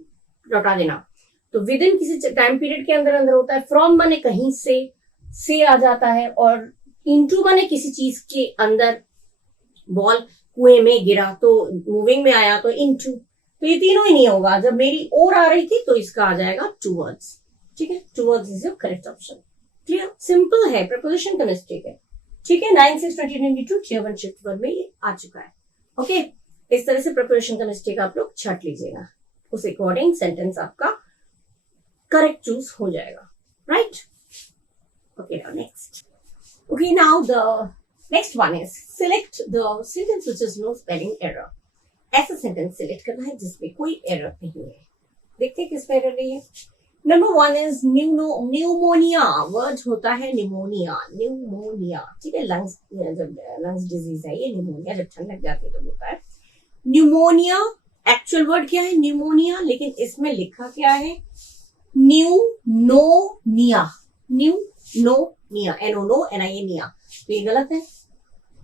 लौटा देना, तो विद इन किसी टाइम पीरियड के अंदर होता है। फ्रॉम माने कहीं से आ जाता है, और इनटू माने किसी चीज के अंदर, बॉल कुएं में गिरा तो मूविंग में आया तो इनटू, तो ये तीनों ही नहीं होगा। जब मेरी ओर आ रही थी तो इसका आ जाएगा टुवर्ड्स। ठीक है, towards is your correct option. Clear, simple है, प्रपोजिशन का मिस्टेक है। ठीक है, 9/6/2022 Tier 1 शिफ्ट 1 में ये आ चुका है। ओके, इस तरह से प्रिपरेशन का मिस्टेक आप लोग छाट लीजिएगा, उस अकॉर्डिंग सेंटेंस आपका करेक्ट चूज हो जाएगा। Right, okay, now next. Okay, now the next one is select the sentence which is no spelling error. ऐसा सेंटेंस सिलेक्ट करना है जिसमें कोई एरर नहीं है। देखते हैं किस में एरर नहीं है। Number 1 is pneumonia. वर्ड होता है न्यूमोनिया। ठीक है, लंग्स, जब लंग्स डिजीज है ये न्यूमोनिया, जब ठंड लग जाती है तो होता है न्यूमोनिया। एक्चुअल वर्ड क्या है? न्यूमोनिया, लेकिन इसमें लिखा क्या है? न्यूमोनिया, NONIA, तो ये गलत है।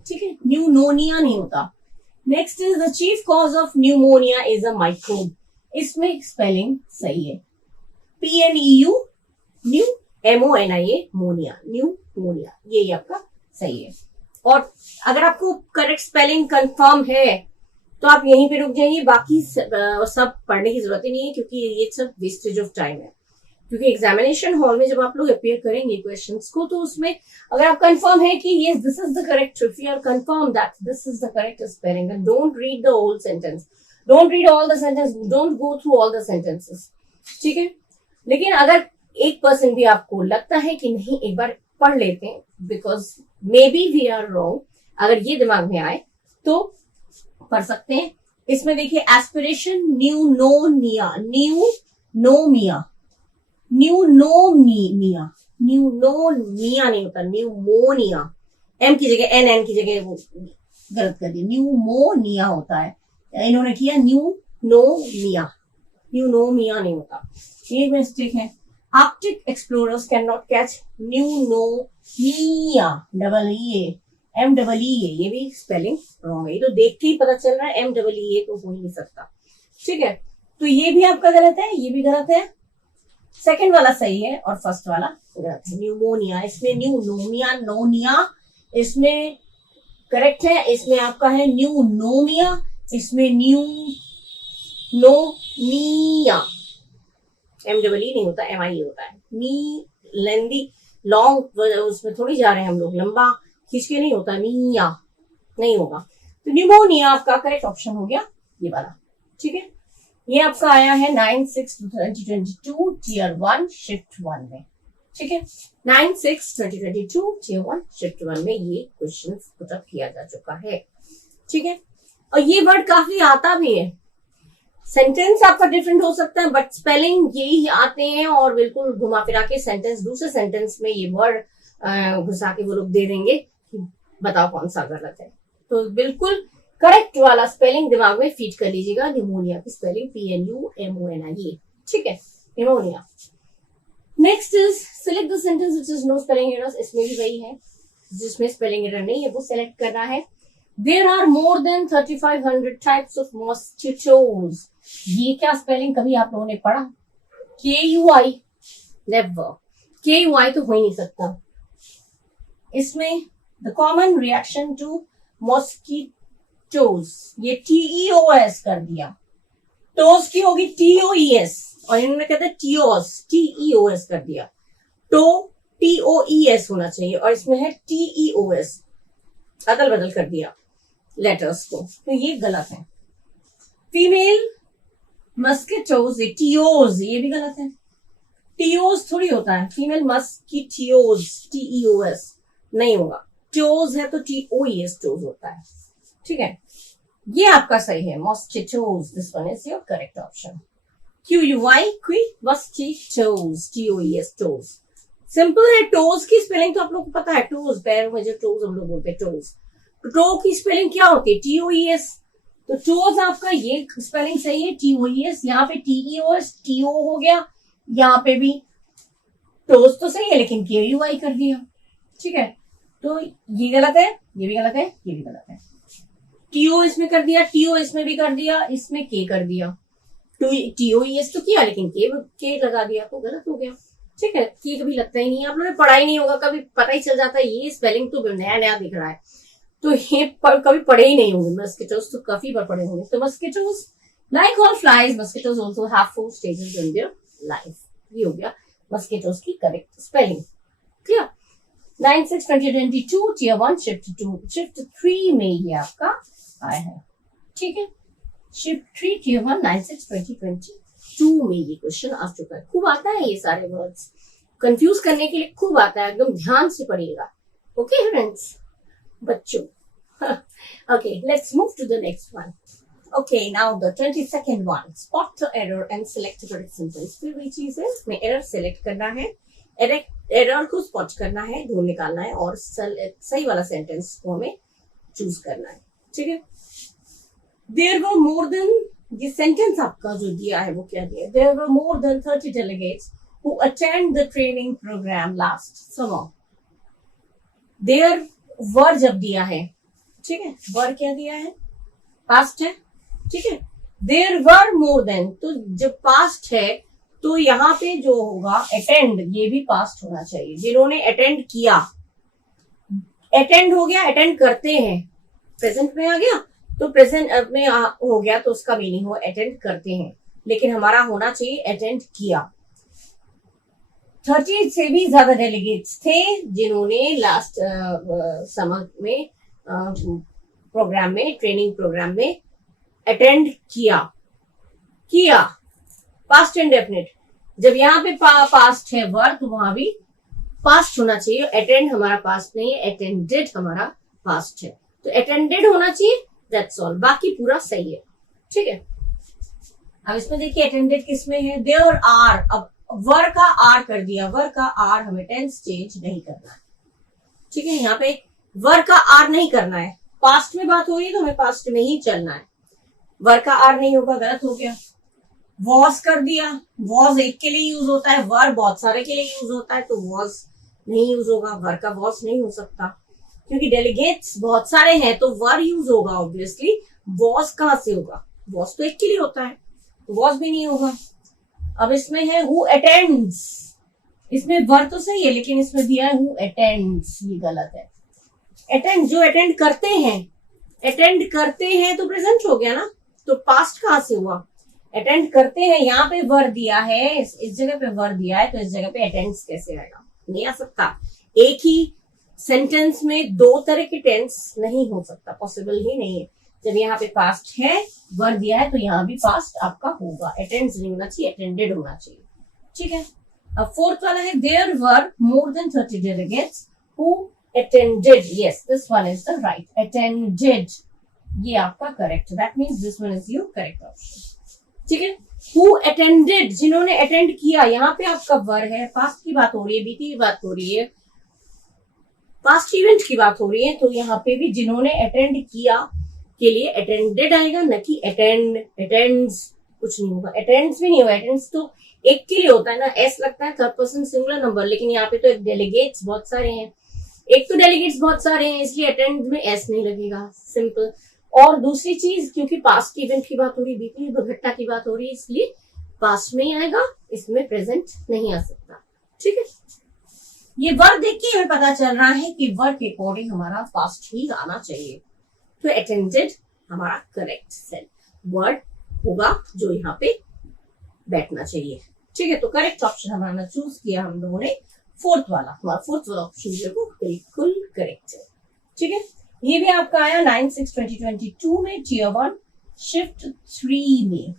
ठीक है, न्यूमोनिया नहीं होता। Next is the chief cause of pneumonia is a microbe. इसमें स्पेलिंग सही है, PNEU, MONIA, न्यूमोनिया, ये आपका सही है। और अगर आपको करेक्ट स्पेलिंग कंफर्म है तो आप यहीं पे रुक जाइए, बाकी सब पढ़ने की जरूरत ही नहीं है, क्योंकि ये सब वेस्टेज ऑफ टाइम है। क्योंकि एग्जामिनेशन हॉल में जब आप लोग अपियर करेंगे क्वेश्चंस को, तो उसमें अगर आप कंफर्म है कि yes this is the correct, if you are confirm that this is the correct spelling, then don't read the whole sentence, don't read all the sentence, don't go through all the sentences. ठीक है, लेकिन अगर 1% भी आपको लगता है कि नहीं एक बार पढ़ लेते हैं, because may be we are wrong, अगर ये दिमाग में आए तो पढ़ सकते हैं। इसमें देखिए एस्पिरेशन न्यूनोमिया नहीं होता, न्यूमोनिया, एम की जगह एन की जगह वो गलत कर दी, न्यूमोनिया होता है, इन्होंने किया न्यूनोमिया नहीं होता, ये मिस्टेक है। Arctic explorers can not catch pneumonia, MEE, ये भी स्पेलिंग रॉन्ग है। ये तो देख के ही पता चल रहा है, MEE तो हो ही नहीं सकता। ठीक है, तो ये भी आपका गलत है, ये भी गलत है। सेकंड वाला सही है और फर्स्ट वाला गलत है। न्यूमोनिया, इसमें नोनिया इसमें करेक्ट है, इसमें आपका है न्यूनोमिया, इसमें निमोनिया, MEE नहीं होता, MIE होता है। नी लेंदी लॉन्ग उसमें थोड़ी जा रहे हैं हम लोग, लंबा खींच के नहीं होता, निया नहीं होगा। तो निमोनिया आपका करेक्ट ऑप्शन हो गया ये वाला। ठीक है, ये आपका आया है 9/6/2022 Tier 1 Shift 1 में। ठीक है, 9/6/2022 Tier 1 Shift 1 में ये क्वेश्चन पुटअप किया जा चुका है। ठीक है, और ये वर्ड काफी आता भी है। सेंटेंस आपका डिफरेंट हो सकता है बट स्पेलिंग यही आते हैं, और बिल्कुल घुमा फिरा के सेंटेंस, दूसरे सेंटेंस में ये वर्ड घुसा के वो लोग दे देंगे कि बताओ कौन सा गलत है। तो बिल्कुल करेक्ट वाला स्पेलिंग दिमाग में फीड कर लीजिएगा। निमोनिया की स्पेलिंग PNUMONIA। ठीक है, pneumonia. Next is select the sentence which is no spelling errors. इसमें भी वही है, जिसमें स्पेलिंग एरर नहीं है वो सिलेक्ट करना है। There are more than 3,500 types of mosquitoes. ये क्या स्पेलिंग कभी आप लोगों ने पढ़ा? KUI, never. KUI तो हो ही नहीं सकता। इसमें the common reaction to mosquitoes, ये TEOS कर दिया। टोस की होगी TOES, और इन्होंने कहते हैं TEOS कर दिया। तो TOES होना चाहिए, और इसमें है TEOS, अदल बदल कर दिया लेटर्स को, तो ये गलत है। फीमेल मस्किटोज, टीओज, ये भी गलत है। टीओज थोड़ी होता है, फीमेल मस्किटियोज, TEOS नहीं होगा। टोज है तो TOES टोज होता है। ठीक है, ये आपका सही है, mosquitoes. This one is your correct option. QUI क्वी मस्किटोज, TOES टोज। सिंपल है। टोज की स्पेलिंग तो आप लोग को पता है, टोज पैरों में जो टोज हम लोग बोलते हैं टोज, टो की स्पेलिंग क्या होती है? TOES। तो टोज आपका ये स्पेलिंग सही है, TOES। यहाँ पे TEOS, TO हो गया, यहाँ पे भी टोज तो सही है लेकिन KUI कर दिया। ठीक है, तो ये गलत है, ये भी गलत है, ये भी गलत है। TO इसमें कर दिया, TO इसमें भी कर दिया, इसमें K कर दिया। TOES तो किया लेकिन K लगा दिया, तो गलत हो गया। ठीक है, ये कभी लगता ही नहीं है, आप लोगों ने पढ़ा ही नहीं होगा, कभी पता ही चल जाता है ये स्पेलिंग तो नया नया दिख रहा है, तो ये कभी पढ़े ही नहीं होंगे। मस्किटोज तो काफी बार पढ़े होंगे। तो mosquitoes like all flies, mosquitoes also have 4 stages in their life. ये हो गया मस्किटोज की correct spelling. Clear? 9/6/2022 Tier 1 Shift 2 Shift 3 में ये आपका आया है। ठीक है, Shift 3 Tier 1 9/6/2022 में ये क्वेश्चन आ चुका है। खूब आता है ये सारे वर्ड्स, कंफ्यूज करने के लिए खूब आता है, एकदम ध्यान से पढ़िएगा। ओके फ्रेंड्स, बच्चों। Okay, let's move to the next one. Okay, now the 22nd one. Spot the error and select the correct sentence. फिर वही चीज है, इसमें एरर सेलेक्ट करना है, एरर को स्पॉट करना है, ढूंढ निकालना है, और सही वाला सेंटेंस को हमें चूज करना है। ठीक है, There were more than, ये सेंटेंस आपका जो दिया है वो क्या दिया? There were more than 30 delegates who attend the training program last summer. There वर जब दिया है, ठीक है, वर क्या दिया है? पास्ट है। ठीक है, देयर वर मोर देन, तो जब पास्ट है तो यहाँ पे जो होगा अटेंड, ये भी पास्ट होना चाहिए। जिन्होंने अटेंड किया, अटेंड हो गया, अटेंड करते हैं, प्रेजेंट में आ गया तो प्रेजेंट में हो गया, तो उसका मीनिंग हो अटेंड करते हैं, लेकिन हमारा होना चाहिए अटेंड किया। 30 से भी ज्यादा डेलीगेट्स थे जिन्होंने लास्ट समर में प्रोग्राम में, ट्रेनिंग प्रोग्राम में अटेंड किया पास्ट इंडेफिनिट। जब यहाँ पे पास्ट है वर्ब, तो वहां भी पास्ट होना चाहिए। अटेंड हमारा पास्ट नहीं है, अटेंडेड हमारा पास्ट है, तो अटेंडेड होना चाहिए। दैट्स ऑल, बाकी पूरा सही है। ठीक है, अब इसमें देखिए अटेंडेड किसमें है? There are. अब वर का आर कर दिया, वर का आर हमें टेंस चेंज नहीं करना है। ठीक है, यहाँ पे वर का आर नहीं करना है। पास्ट में बात हो रही है तो हमें पास्ट में ही चलना है। वर का आर नहीं होगा, गलत हो गया। वॉज कर दिया, वॉज एक के लिए यूज होता है, वर बहुत सारे के लिए यूज होता है, तो वॉज नहीं यूज होगा। वर का वॉज नहीं हो सकता क्योंकि डेलीगेट्स बहुत सारे हैं, तो वर यूज होगा ऑब्वियसली। वॉज कहां से होगा? वॉज तो एक के लिए होता है, तो वॉज भी नहीं होगा। अब इसमें है हु अटेंड्स, इसमें वर तो सही है लेकिन इसमें दिया है हु अटेंड्स, ये गलत है। अटेंड, जो अटेंड करते हैं, अटेंड करते हैं तो प्रेजेंट हो गया ना, तो पास्ट कहां से हुआ? अटेंड करते हैं, यहाँ पे वर दिया है, इस जगह पे वर दिया है, तो इस जगह पे अटेंड्स कैसे आएगा? नहीं आ सकता। एक ही सेंटेंस में दो तरह के टेंस नहीं हो सकता, पॉसिबल ही नहीं है। जब यहाँ पे पास्ट है, वर दिया है, तो यहाँ भी पास्ट आपका होगा, अटेंड्स नहीं होना चाहिए, अटेंडेड होना चाहिए। ठीक है। अब फोर्थ वाला है, there were more than 30 delegates who attended. Yes, this one is the right, attended, ये आपका correct, that means this one is your correct option. ठीक है। हु अटेंडेड, जिन्होंने अटेंड किया, यहाँ पे आपका वर है, पास्ट की बात हो रही है, बीती की बात हो रही है, पास्ट इवेंट की बात हो रही है, तो यहाँ पे भी जिन्होंने अटेंड किया के लिए अटेंडेड आएगा, न कि अटेंड, अटेंड्स कुछ नहीं होगा, अटेंड्स भी नहीं होगा। अटेंड्स तो एक के लिए होता है ना, एस लगता है थर्ड पर्सन सिंगुलर नंबर, लेकिन यहाँ पे तो एक डेलीगेट्स बहुत सारे हैं, एक तो डेलीगेट्स बहुत सारे हैं, इसलिए अटेंड में एस नहीं लगेगा, सिंपल। और दूसरी चीज, क्योंकि पास्ट इवेंट की बात हो रही है, बीती घटना की बात हो रही है, इसलिए पास्ट में ही आएगा, इसमें प्रेजेंट नहीं आ सकता। ठीक है। ये वर्ड देख के हमें पता चल रहा है कि वर्ड के अकॉर्डिंग हमारा पास्ट ही आना चाहिए, तो अटेंडेड हमारा करेक्ट सेल वर्ड होगा जो यहाँ पे बैठना चाहिए। ठीक है। तो करेक्ट ऑप्शन हमारा चूज किया हम लोगों ने, फोर्थ वाला, हमारा फोर्थ वाला ऑप्शन जो है वो बिल्कुल करेक्ट है। ठीक है। ये भी आपका आया 9/6/2022 में, टियर 1 शिफ्ट 3 में।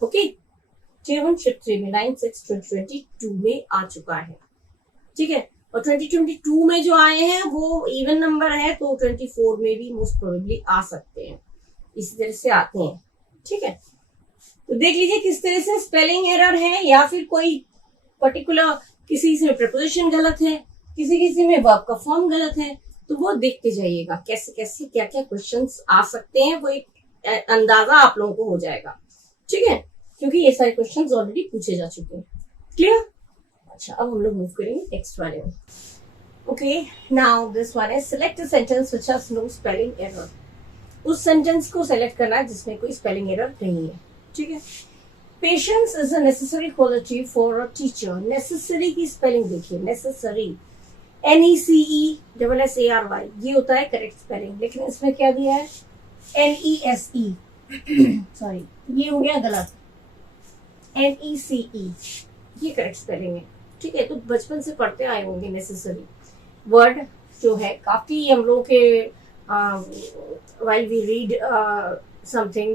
ओके, टियर 1 शिफ्ट 3 में 9/6/2022 में आ चुका है। ठीक है। और 2022 में जो आए हैं वो इवन नंबर है, तो 24 में भी मोस्ट प्रोबेबली आ सकते हैं, इसी तरह से आते हैं। ठीक है। तो देख लीजिए किस तरह से स्पेलिंग एरर है, या फिर कोई पर्टिकुलर किसी में प्रपोजिशन गलत है, किसी में वर्ब का फॉर्म गलत है, तो वो देखते जाइएगा कैसे कैसे क्या क्या क्वेश्चंस आ सकते हैं, वो एक अंदाजा आप लोगों को हो जाएगा। ठीक है। क्योंकि ये सारे क्वेश्चंस ऑलरेडी पूछे जा चुके हैं। क्लियर? अच्छा, अब हम लोग मूव करेंगे नेक्स्ट वाले में। Okay, now this one is select a sentence which has no spelling error. उस सेंटेंस को सेलेक्ट करना है जिसमें कोई स्पेलिंग एरर नहीं है। ठीक है। Patience is a necessary quality for a teacher. Necessary की स्पेलिंग देखिए, नेसेसरी NECESSARY, ये होता है करेक्ट स्पेलिंग, लेकिन इसमें क्या दिया है NESE, सॉरी ये हो गया गलत, NECE, ये करेक्ट स्पेलिंग है। ठीक है। तो बचपन से पढ़ते आए होंगे नेसेसरी वर्ड जो है, काफी हम लोग के while we read something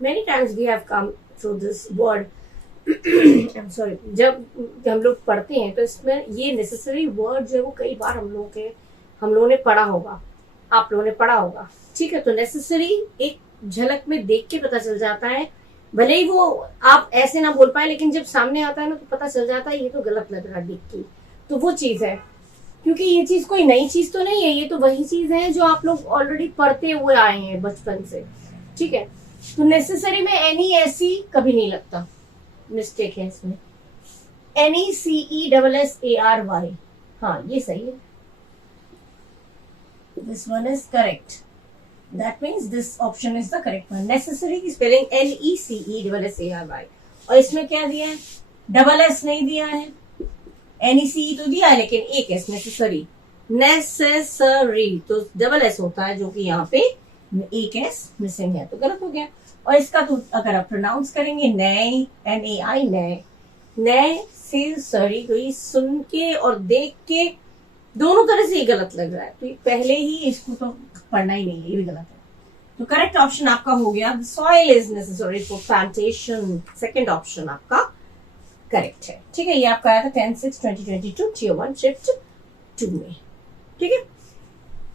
many times we have come through this word I'm sorry, जब हम लोग पढ़ते हैं तो इसमें ये नेसेसरी वर्ड जो है वो कई बार हम लोगों ने पढ़ा होगा, आप लोगों ने पढ़ा होगा। ठीक है। तो नेसेसरी एक झलक में देख के पता चल जाता है, भले ही वो आप ऐसे ना बोल पाए, लेकिन जब सामने आता है ना तो पता चल जाता है ये तो गलत लग रहा है देख के, तो वो चीज है। क्योंकि ये चीज कोई नई चीज तो नहीं है, ये तो वही चीज है जो आप लोग ऑलरेडी पढ़ते हुए आए हैं बचपन से। ठीक है। तो नेसेसरी में NESE कभी नहीं लगता, मिस्टेक है इसमें, NECESSARY, हाँ ये सही है, this one is correct, that means this option is the correct one. Necessary की स्पेलिंग NECESSARY, और इसमें क्या दिया है, डबल एस नहीं दिया है, NECE तो दिया है लेकिन एक एस, नेसेसरी, नेसेसरी तो डबल एस होता है, जो कि यहाँ पे एक एस मिसिंग है, तो गलत हो गया। और इसका तो अगर आप प्रोनाउंस करेंगे नए, NAI, नए, नए से सरी, तो ये सुन के और देख के दोनों तरह से ही गलत लग रहा है, तो पहले ही इसको तो पढ़ना ही नहीं है, ये भी गलत है। तो करेक्ट ऑप्शन आपका हो गया, soil is necessary for plantation, second option आपका करेक्ट है। ठीक है। ये आपका आया था 10/6/2022 टियर 1 शिफ्ट 2 में। ठीक है।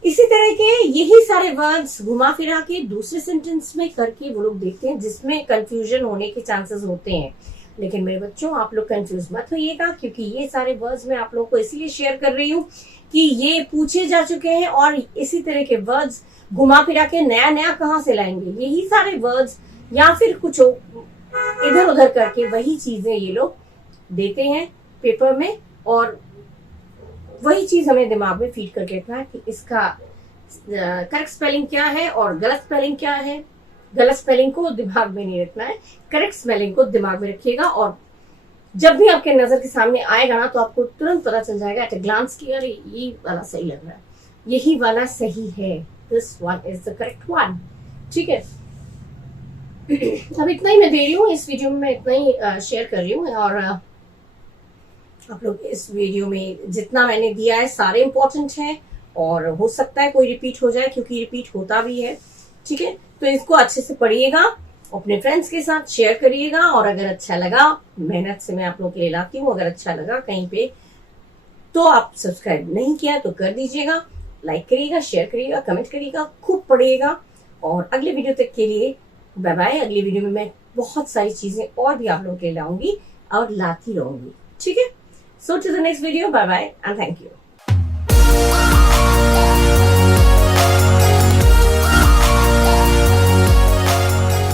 इसी तरह के यही सारे वर्ड्स घुमा फिरा के दूसरे सेंटेंस में करके वो लोग देखते हैं, जिसमें कंफ्यूजन होने के चांसेस होते हैं। लेकिन मेरे बच्चों, आप लोग कंफ्यूज मत होइएगा, क्योंकि ये सारे वर्ड्स मैं आप लोगों को इसीलिए शेयर कर रही हूँ कि ये पूछे जा चुके हैं, और इसी तरह के वर्ड्स घुमा फिरा के नया नया कहाँ से लाएंगे, यही सारे वर्ड्स या फिर कुछ इधर उधर करके वही चीजें ये लोग देते हैं पेपर में, और वही चीज हमें दिमाग में फीड करके रखना है कि इसका करेक्ट स्पेलिंग क्या है और गलत स्पेलिंग क्या है। गलत स्पेलिंग को दिमाग में नहीं रखना है, करेक्ट स्पेलिंग को दिमाग में रखिएगा, और जब भी आपके नजर के सामने आएगा ना तो आपको तुरंत पता चल जाएगा एट ए ग्लांस कि अरे ये वाला सही लग रहा है, यही वाला सही है, this one is the correct one. ठीक है। अब इतना ही मैं दे रही हूँ इस वीडियो में, मैं इतना ही शेयर कर रही हूँ। और आप लोग इस वीडियो में जितना मैंने दिया है सारे इंपॉर्टेंट है, और हो सकता है कोई रिपीट हो जाए, क्योंकि रिपीट होता भी है। ठीक है, तो इसको अच्छे से पढ़िएगा, अपने फ्रेंड्स के साथ शेयर करिएगा, और अगर अच्छा लगा, मेहनत से मैं आप लोग के लिए लाती हूँ, अगर अच्छा लगा कहीं पे तो आप सब्सक्राइब नहीं किया तो कर दीजिएगा, लाइक करिएगा, शेयर करिएगा, कमेंट करिएगा, खूब पढ़िएगा। और अगले वीडियो तक के लिए बाय बाय। अगले वीडियो में मैं बहुत सारी चीजें और भी आप लोगों के लिए लाऊंगी और लाती रहूंगी। ठीक है, so to the next video, bye bye and thank you.